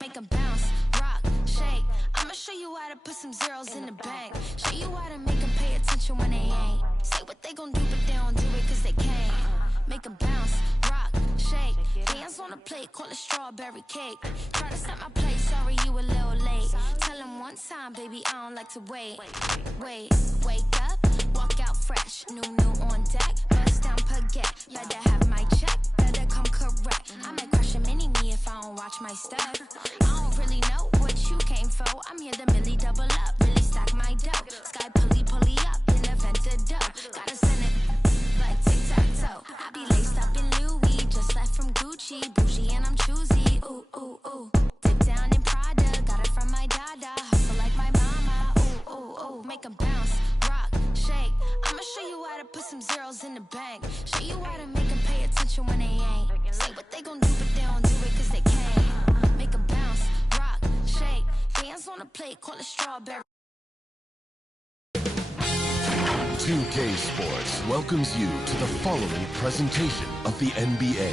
Make them bounce, rock, shake. I'ma show you how to put some zeros in the bank. Show you how to make them pay attention when they ain't. Say what they gon' do, but they don't do it cause they can't. Make them bounce, rock, shake. Dance on the plate, call it strawberry cake. Try to set my place, sorry you a little late. Tell them one time, baby, I don't like to wait. Wake up, walk out fresh. New on deck, bust down baguette. Better have my check, better come correct. I might crush a mini-me if I don't watch my step. I don't really know what you came for. I'm here to really double up, really stack my dough. Sky pulley, pull the bank. Show you how to make them pay attention when they ain't. Say what they gon' do, but they don't do it cause they can't. Make them bounce, rock, shake, dance on the plate, call it strawberry. 2K Sports welcomes you to the following presentation of the NBA.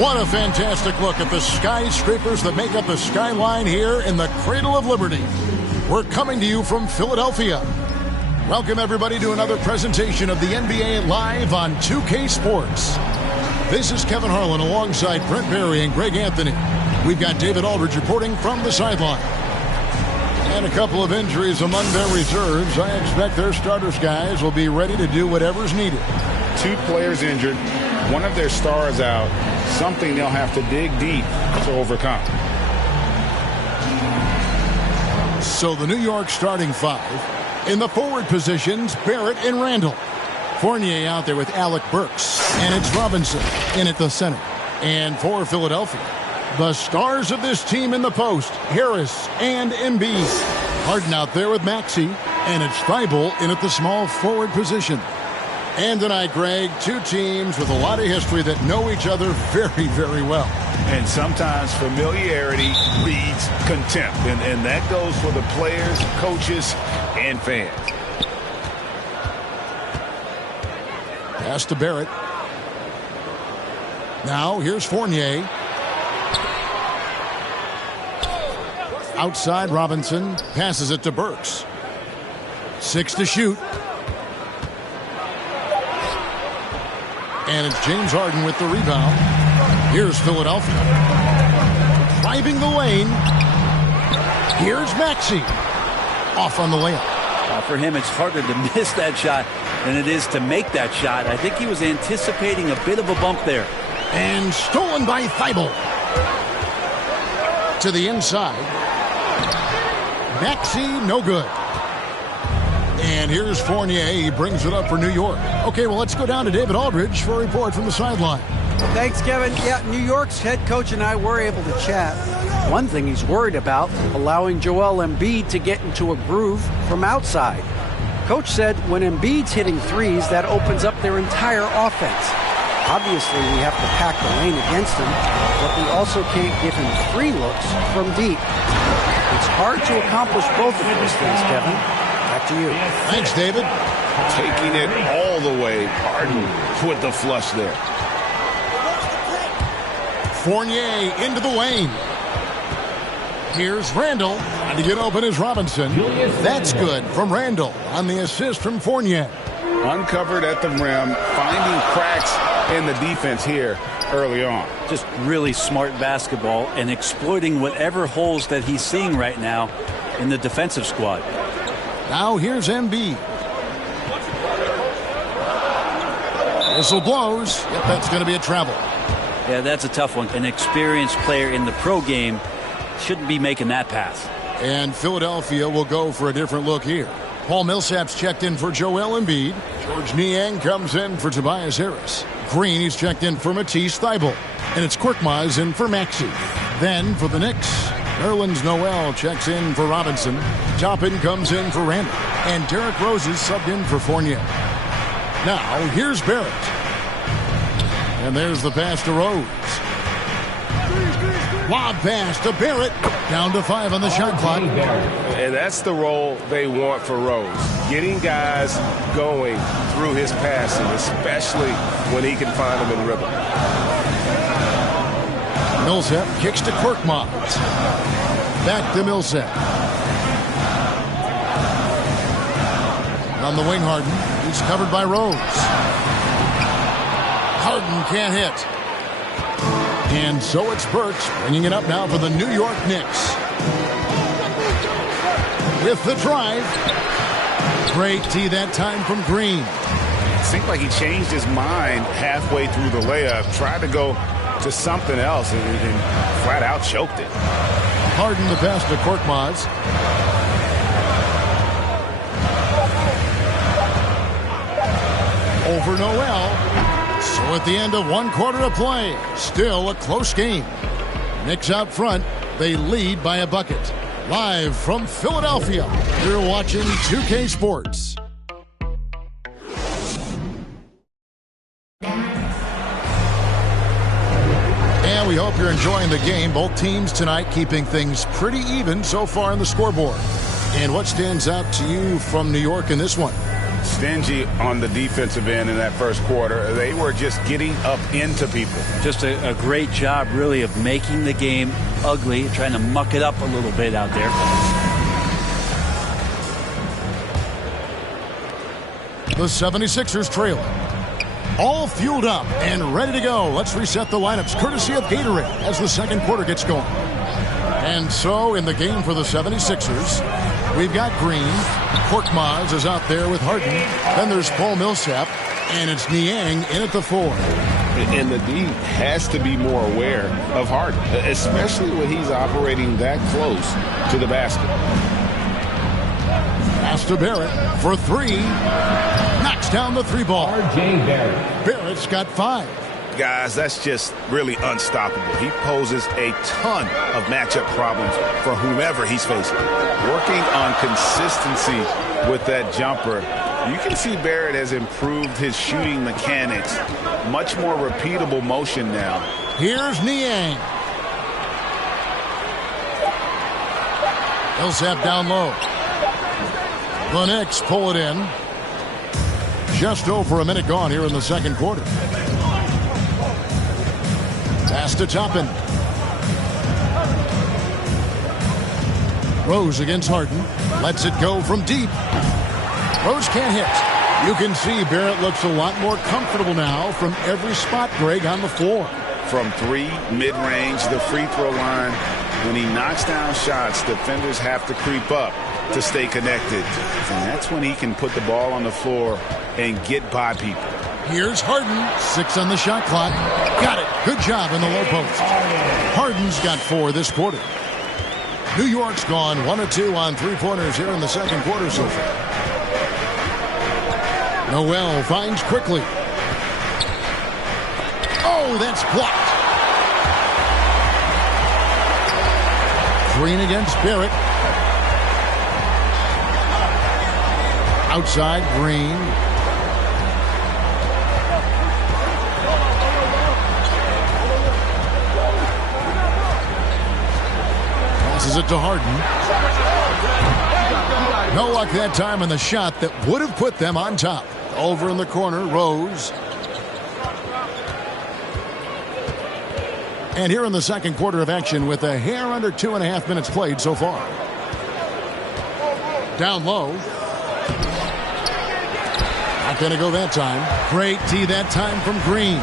What a fantastic look at the skyscrapers that make up the skyline here in the Cradle of Liberty. We're coming to you from Philadelphia. Welcome everybody to another presentation of the NBA live on 2K Sports. This is Kevin Harlan alongside Brent Barry and Greg Anthony. We've got David Aldridge reporting from the sideline. And a couple of injuries among their reserves. I expect their starters guys will be ready to do whatever's needed. 2 players injured, one of their stars out, something they'll have to dig deep to overcome. So the New York starting 5. In the forward positions, Barrett and Randall. Fournier out there with Alec Burks. And it's Robinson in at the center. And for Philadelphia, the stars of this team in the post, Harris and Embiid. Harden out there with Maxey. And it's Thibault in at the small forward position. And tonight, Greg, 2 teams with a lot of history that know each other very, very well. And sometimes familiarity breeds contempt. And that goes for the players, coaches, and fans. Pass to Barrett. Now, here's Fournier. Outside, Robinson passes it to Burks. 6 to shoot. And it's James Harden with the rebound. Here's Philadelphia. Driving the lane. Here's Maxey. Off on the layup. For him, it's harder to miss that shot than it is to make that shot. I think he was anticipating a bit of a bump there. And stolen by Thibault. To the inside. Maxey, no good. And here's Fournier. He brings it up for New York. Okay, well, let's go down to David Aldridge for a report from the sideline. Thanks, Kevin. Yeah, New York's head coach and I were able to chat. One thing he's worried about, allowing Joel Embiid to get into a groove from outside. Coach said when Embiid's hitting threes, that opens up their entire offense. Obviously, we have to pack the lane against him, but we also can't give him free looks from deep. It's hard to accomplish both of those things, Kevin. Back to you. Thanks, David. Taking it all the way. Harden with the flush there. Fournier into the lane. Here's Randall. Trying to get open is Robinson. That's good from Randall on the assist from Fournier. Uncovered at the rim, finding cracks in the defense here early on. Just really smart basketball and exploiting whatever holes that he's seeing right now in the defensive squad. Now here's Embiid. Whistle blows. Yep, that's going to be a travel. Yeah, that's a tough one. An experienced player in the pro game shouldn't be making that pass. And Philadelphia will go for a different look here. Paul Millsap's checked in for Joel Embiid. George Niang comes in for Tobias Harris. Green, he's checked in for Matisse Thybulle. And it's Korkmaz in for Maxey. Then for the Knicks, Nerlens Noel checks in for Robinson. Toppin comes in for Randall. And Derrick Rose is subbed in for Fournier. Now, here's Barrett. And there's the pass to Rose. Lob pass to Barrett. Down to 5 on the shot clock. And that's the role they want for Rose. Getting guys going through his passing, especially when he can find them in rhythm. Millsap kicks to Korkmaz. Back to Millsap. On the wing, Harden. He's covered by Rose. Harden can't hit. And so it's Burks bringing it up now for the New York Knicks. With the drive. Great tee that time from Green. It seemed like he changed his mind halfway through the layup, tried to go to something else, and flat out choked it. Harden the pass to Korkmaz. Over Noel. So at the end of 1 quarter of play, still a close game. Knicks out front, they lead by a bucket. Live from Philadelphia, you're watching 2K Sports. And we hope you're enjoying the game. Both teams tonight keeping things pretty even so far in the scoreboard. And what stands out to you from New York in this one? Stingy on the defensive end in that first quarter. They were just getting up into people. Just a great job, really, of making the game ugly, trying to muck it up a little bit out there. The 76ers trailing. All fueled up and ready to go. Let's reset the lineups courtesy of Gatorade as the second quarter gets going. And so in the game for the 76ers, we've got Green. Korkmaz is out there with Harden. Then there's Paul Millsap, and it's Niang in at the 4. And the D has to be more aware of Harden, especially when he's operating that close to the basket. Pass to Barrett for 3. Knocks down the 3 ball. R.J. Barrett. Barrett's got 5. Guys, that's just really unstoppable. He poses a ton of matchup problems for whomever he's facing. Working on consistency with that jumper, you can see Barrett has improved his shooting mechanics. Much more repeatable motion now. Here's Niang. Millsap down low. The Knicks pull it in. Just over a minute gone here in the second quarter. Pass to Toppin. Rose against Harden. Lets it go from deep. Rose can't hit. You can see Barrett looks a lot more comfortable now from every spot, Greg, on the floor. From 3, mid-range, the free throw line. When he knocks down shots, defenders have to creep up to stay connected. And that's when he can put the ball on the floor and get by people. Here's Harden. 6 on the shot clock. Got it. Good job in the low post. Harden's got 4 this quarter. New York's gone 1 of 2 on 3-pointers here in the second quarter so far. Noel finds quickly. Oh, that's blocked. Green against Barrett. Outside Green. Passes it to Harden. No luck that time on the shot that would have put them on top. Over in the corner, Rose. And here in the second quarter of action with a hair under 2.5 minutes played so far. Down low. Not going to go that time. Great tee that time from Green.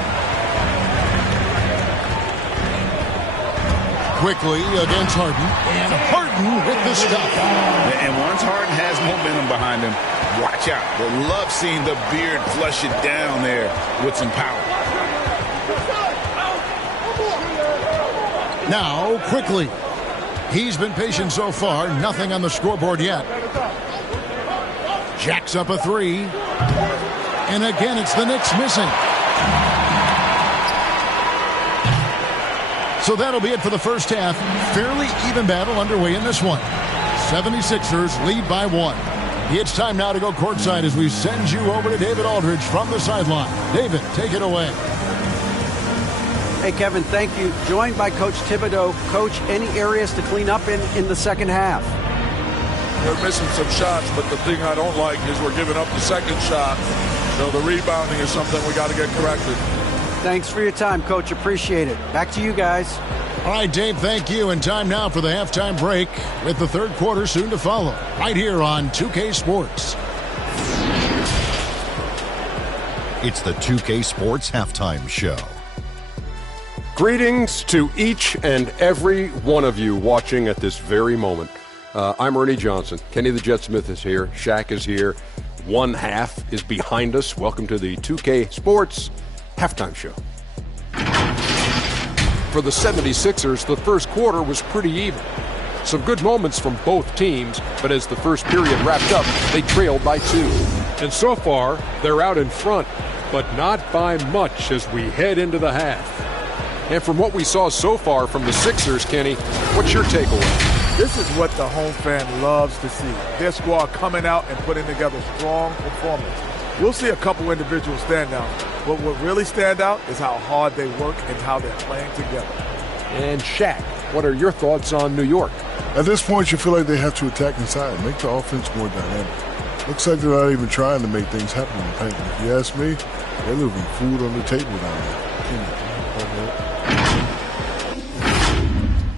Quickly against Harden. And Harden with the stuff. And once Harden has momentum behind him, watch out. They love seeing the beard flush it down there with some power. Now, quickly. He's been patient so far. Nothing on the scoreboard yet. Jacks up a 3. And again, it's the Knicks missing. So that'll be it for the first half. Fairly even battle underway in this one. 76ers lead by 1. It's time now to go courtside as we send you over to David Aldridge from the sideline. David, take it away. Hey, Kevin, thank you. Joined by Coach Thibodeau. Coach, any areas to clean up in the second half? They're missing some shots, but the thing I don't like is we're giving up the second shot. So the rebounding is something we got to get corrected. Thanks for your time, Coach. Appreciate it. Back to you guys. All right, Dave, thank you. And time now for the halftime break with the third quarter soon to follow. Right here on 2K Sports. It's the 2K Sports Halftime Show. Greetings to each and every one of you watching at this very moment. I'm Ernie Johnson. Kenny the Jet Smith is here. Shaq is here. One half is behind us. Welcome to the 2K Sports Halftime Show. For the 76ers, the first quarter was pretty even. Some good moments from both teams, but as the first period wrapped up, they trailed by 2. And so far, they're out in front, but not by much as we head into the half. And from what we saw so far from the Sixers, Kenny, what's your takeaway? This is what the home fan loves to see. Their squad coming out and putting together strong performance. We'll see a couple individual standouts, but what really stand out is how hard they work and how they're playing together. And Shaq, what are your thoughts on New York? At this point, you feel like they have to attack inside, make the offense more dynamic. Looks like they're not even trying to make things happen in the paint. If you ask me, they're leaving food on the table down there.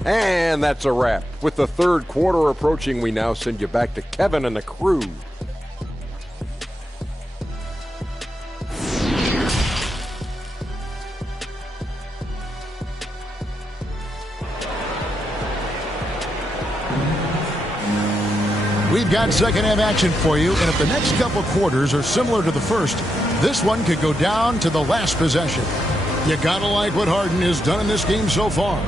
And that's a wrap. With the third quarter approaching, we now send you back to Kevin and the crew. We've got second half action for you, and if the next couple quarters are similar to the first, this one could go down to the last possession. You gotta like what Harden has done in this game so far.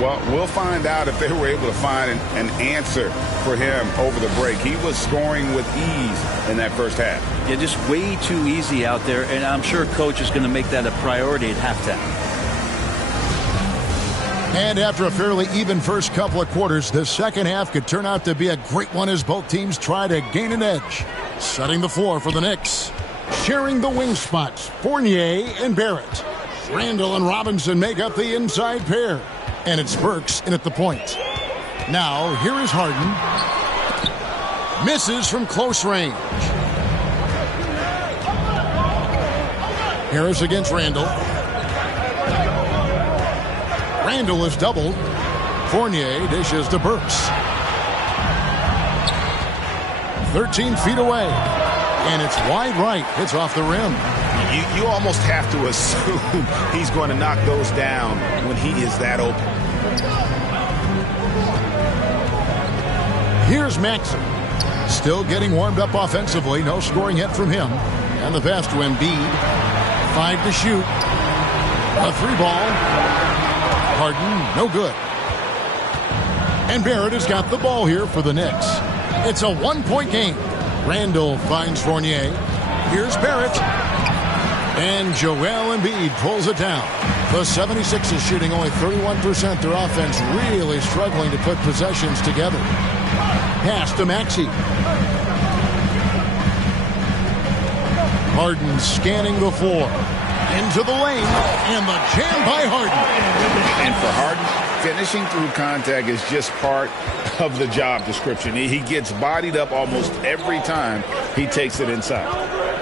Well, we'll find out if they were able to find an answer for him over the break. He was scoring with ease in that first half. Yeah, just way too easy out there, and I'm sure Coach is going to make that a priority at halftime. And after a fairly even first couple of quarters, the second half could turn out to be a great one as both teams try to gain an edge. Setting the floor for the Knicks. Sharing the wing spots, Fournier and Barrett. Randall and Robinson make up the inside pair. And it's Burks in at the point. Now, here is Harden. Misses from close range. Harris against Randall. Randall is doubled. Fournier dishes to Burks. 13 feet away. And it's wide right. It's off the rim. You almost have to assume he's going to knock those down when he is that open. Here's Maxey. Still getting warmed up offensively. No scoring yet from him. And the pass to Embiid. 5 to shoot. A 3-ball. Harden, no good. And Barrett has got the ball here for the Knicks. It's a 1-point game. Randall finds Fournier. Here's Barrett. And Joel Embiid pulls it down. The 76ers shooting only 31%. Their offense really struggling to put possessions together. Pass to Maxey. Harden scanning the floor. Into the lane. And the jam by Harden. And for Harden, finishing through contact is just part of the job description. He gets bodied up almost every time he takes it inside.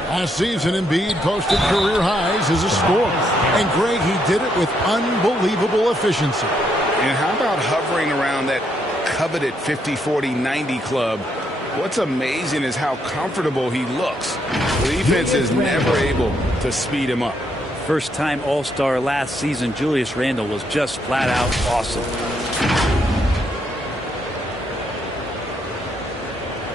Last season, Embiid posted career highs as a scorer. And Greg, he did it with unbelievable efficiency. And how about hovering around that coveted 50-40-90 club? What's amazing is how comfortable he looks. The defense is never able to speed him up. First-time All-Star last season, Julius Randle was just flat-out awesome.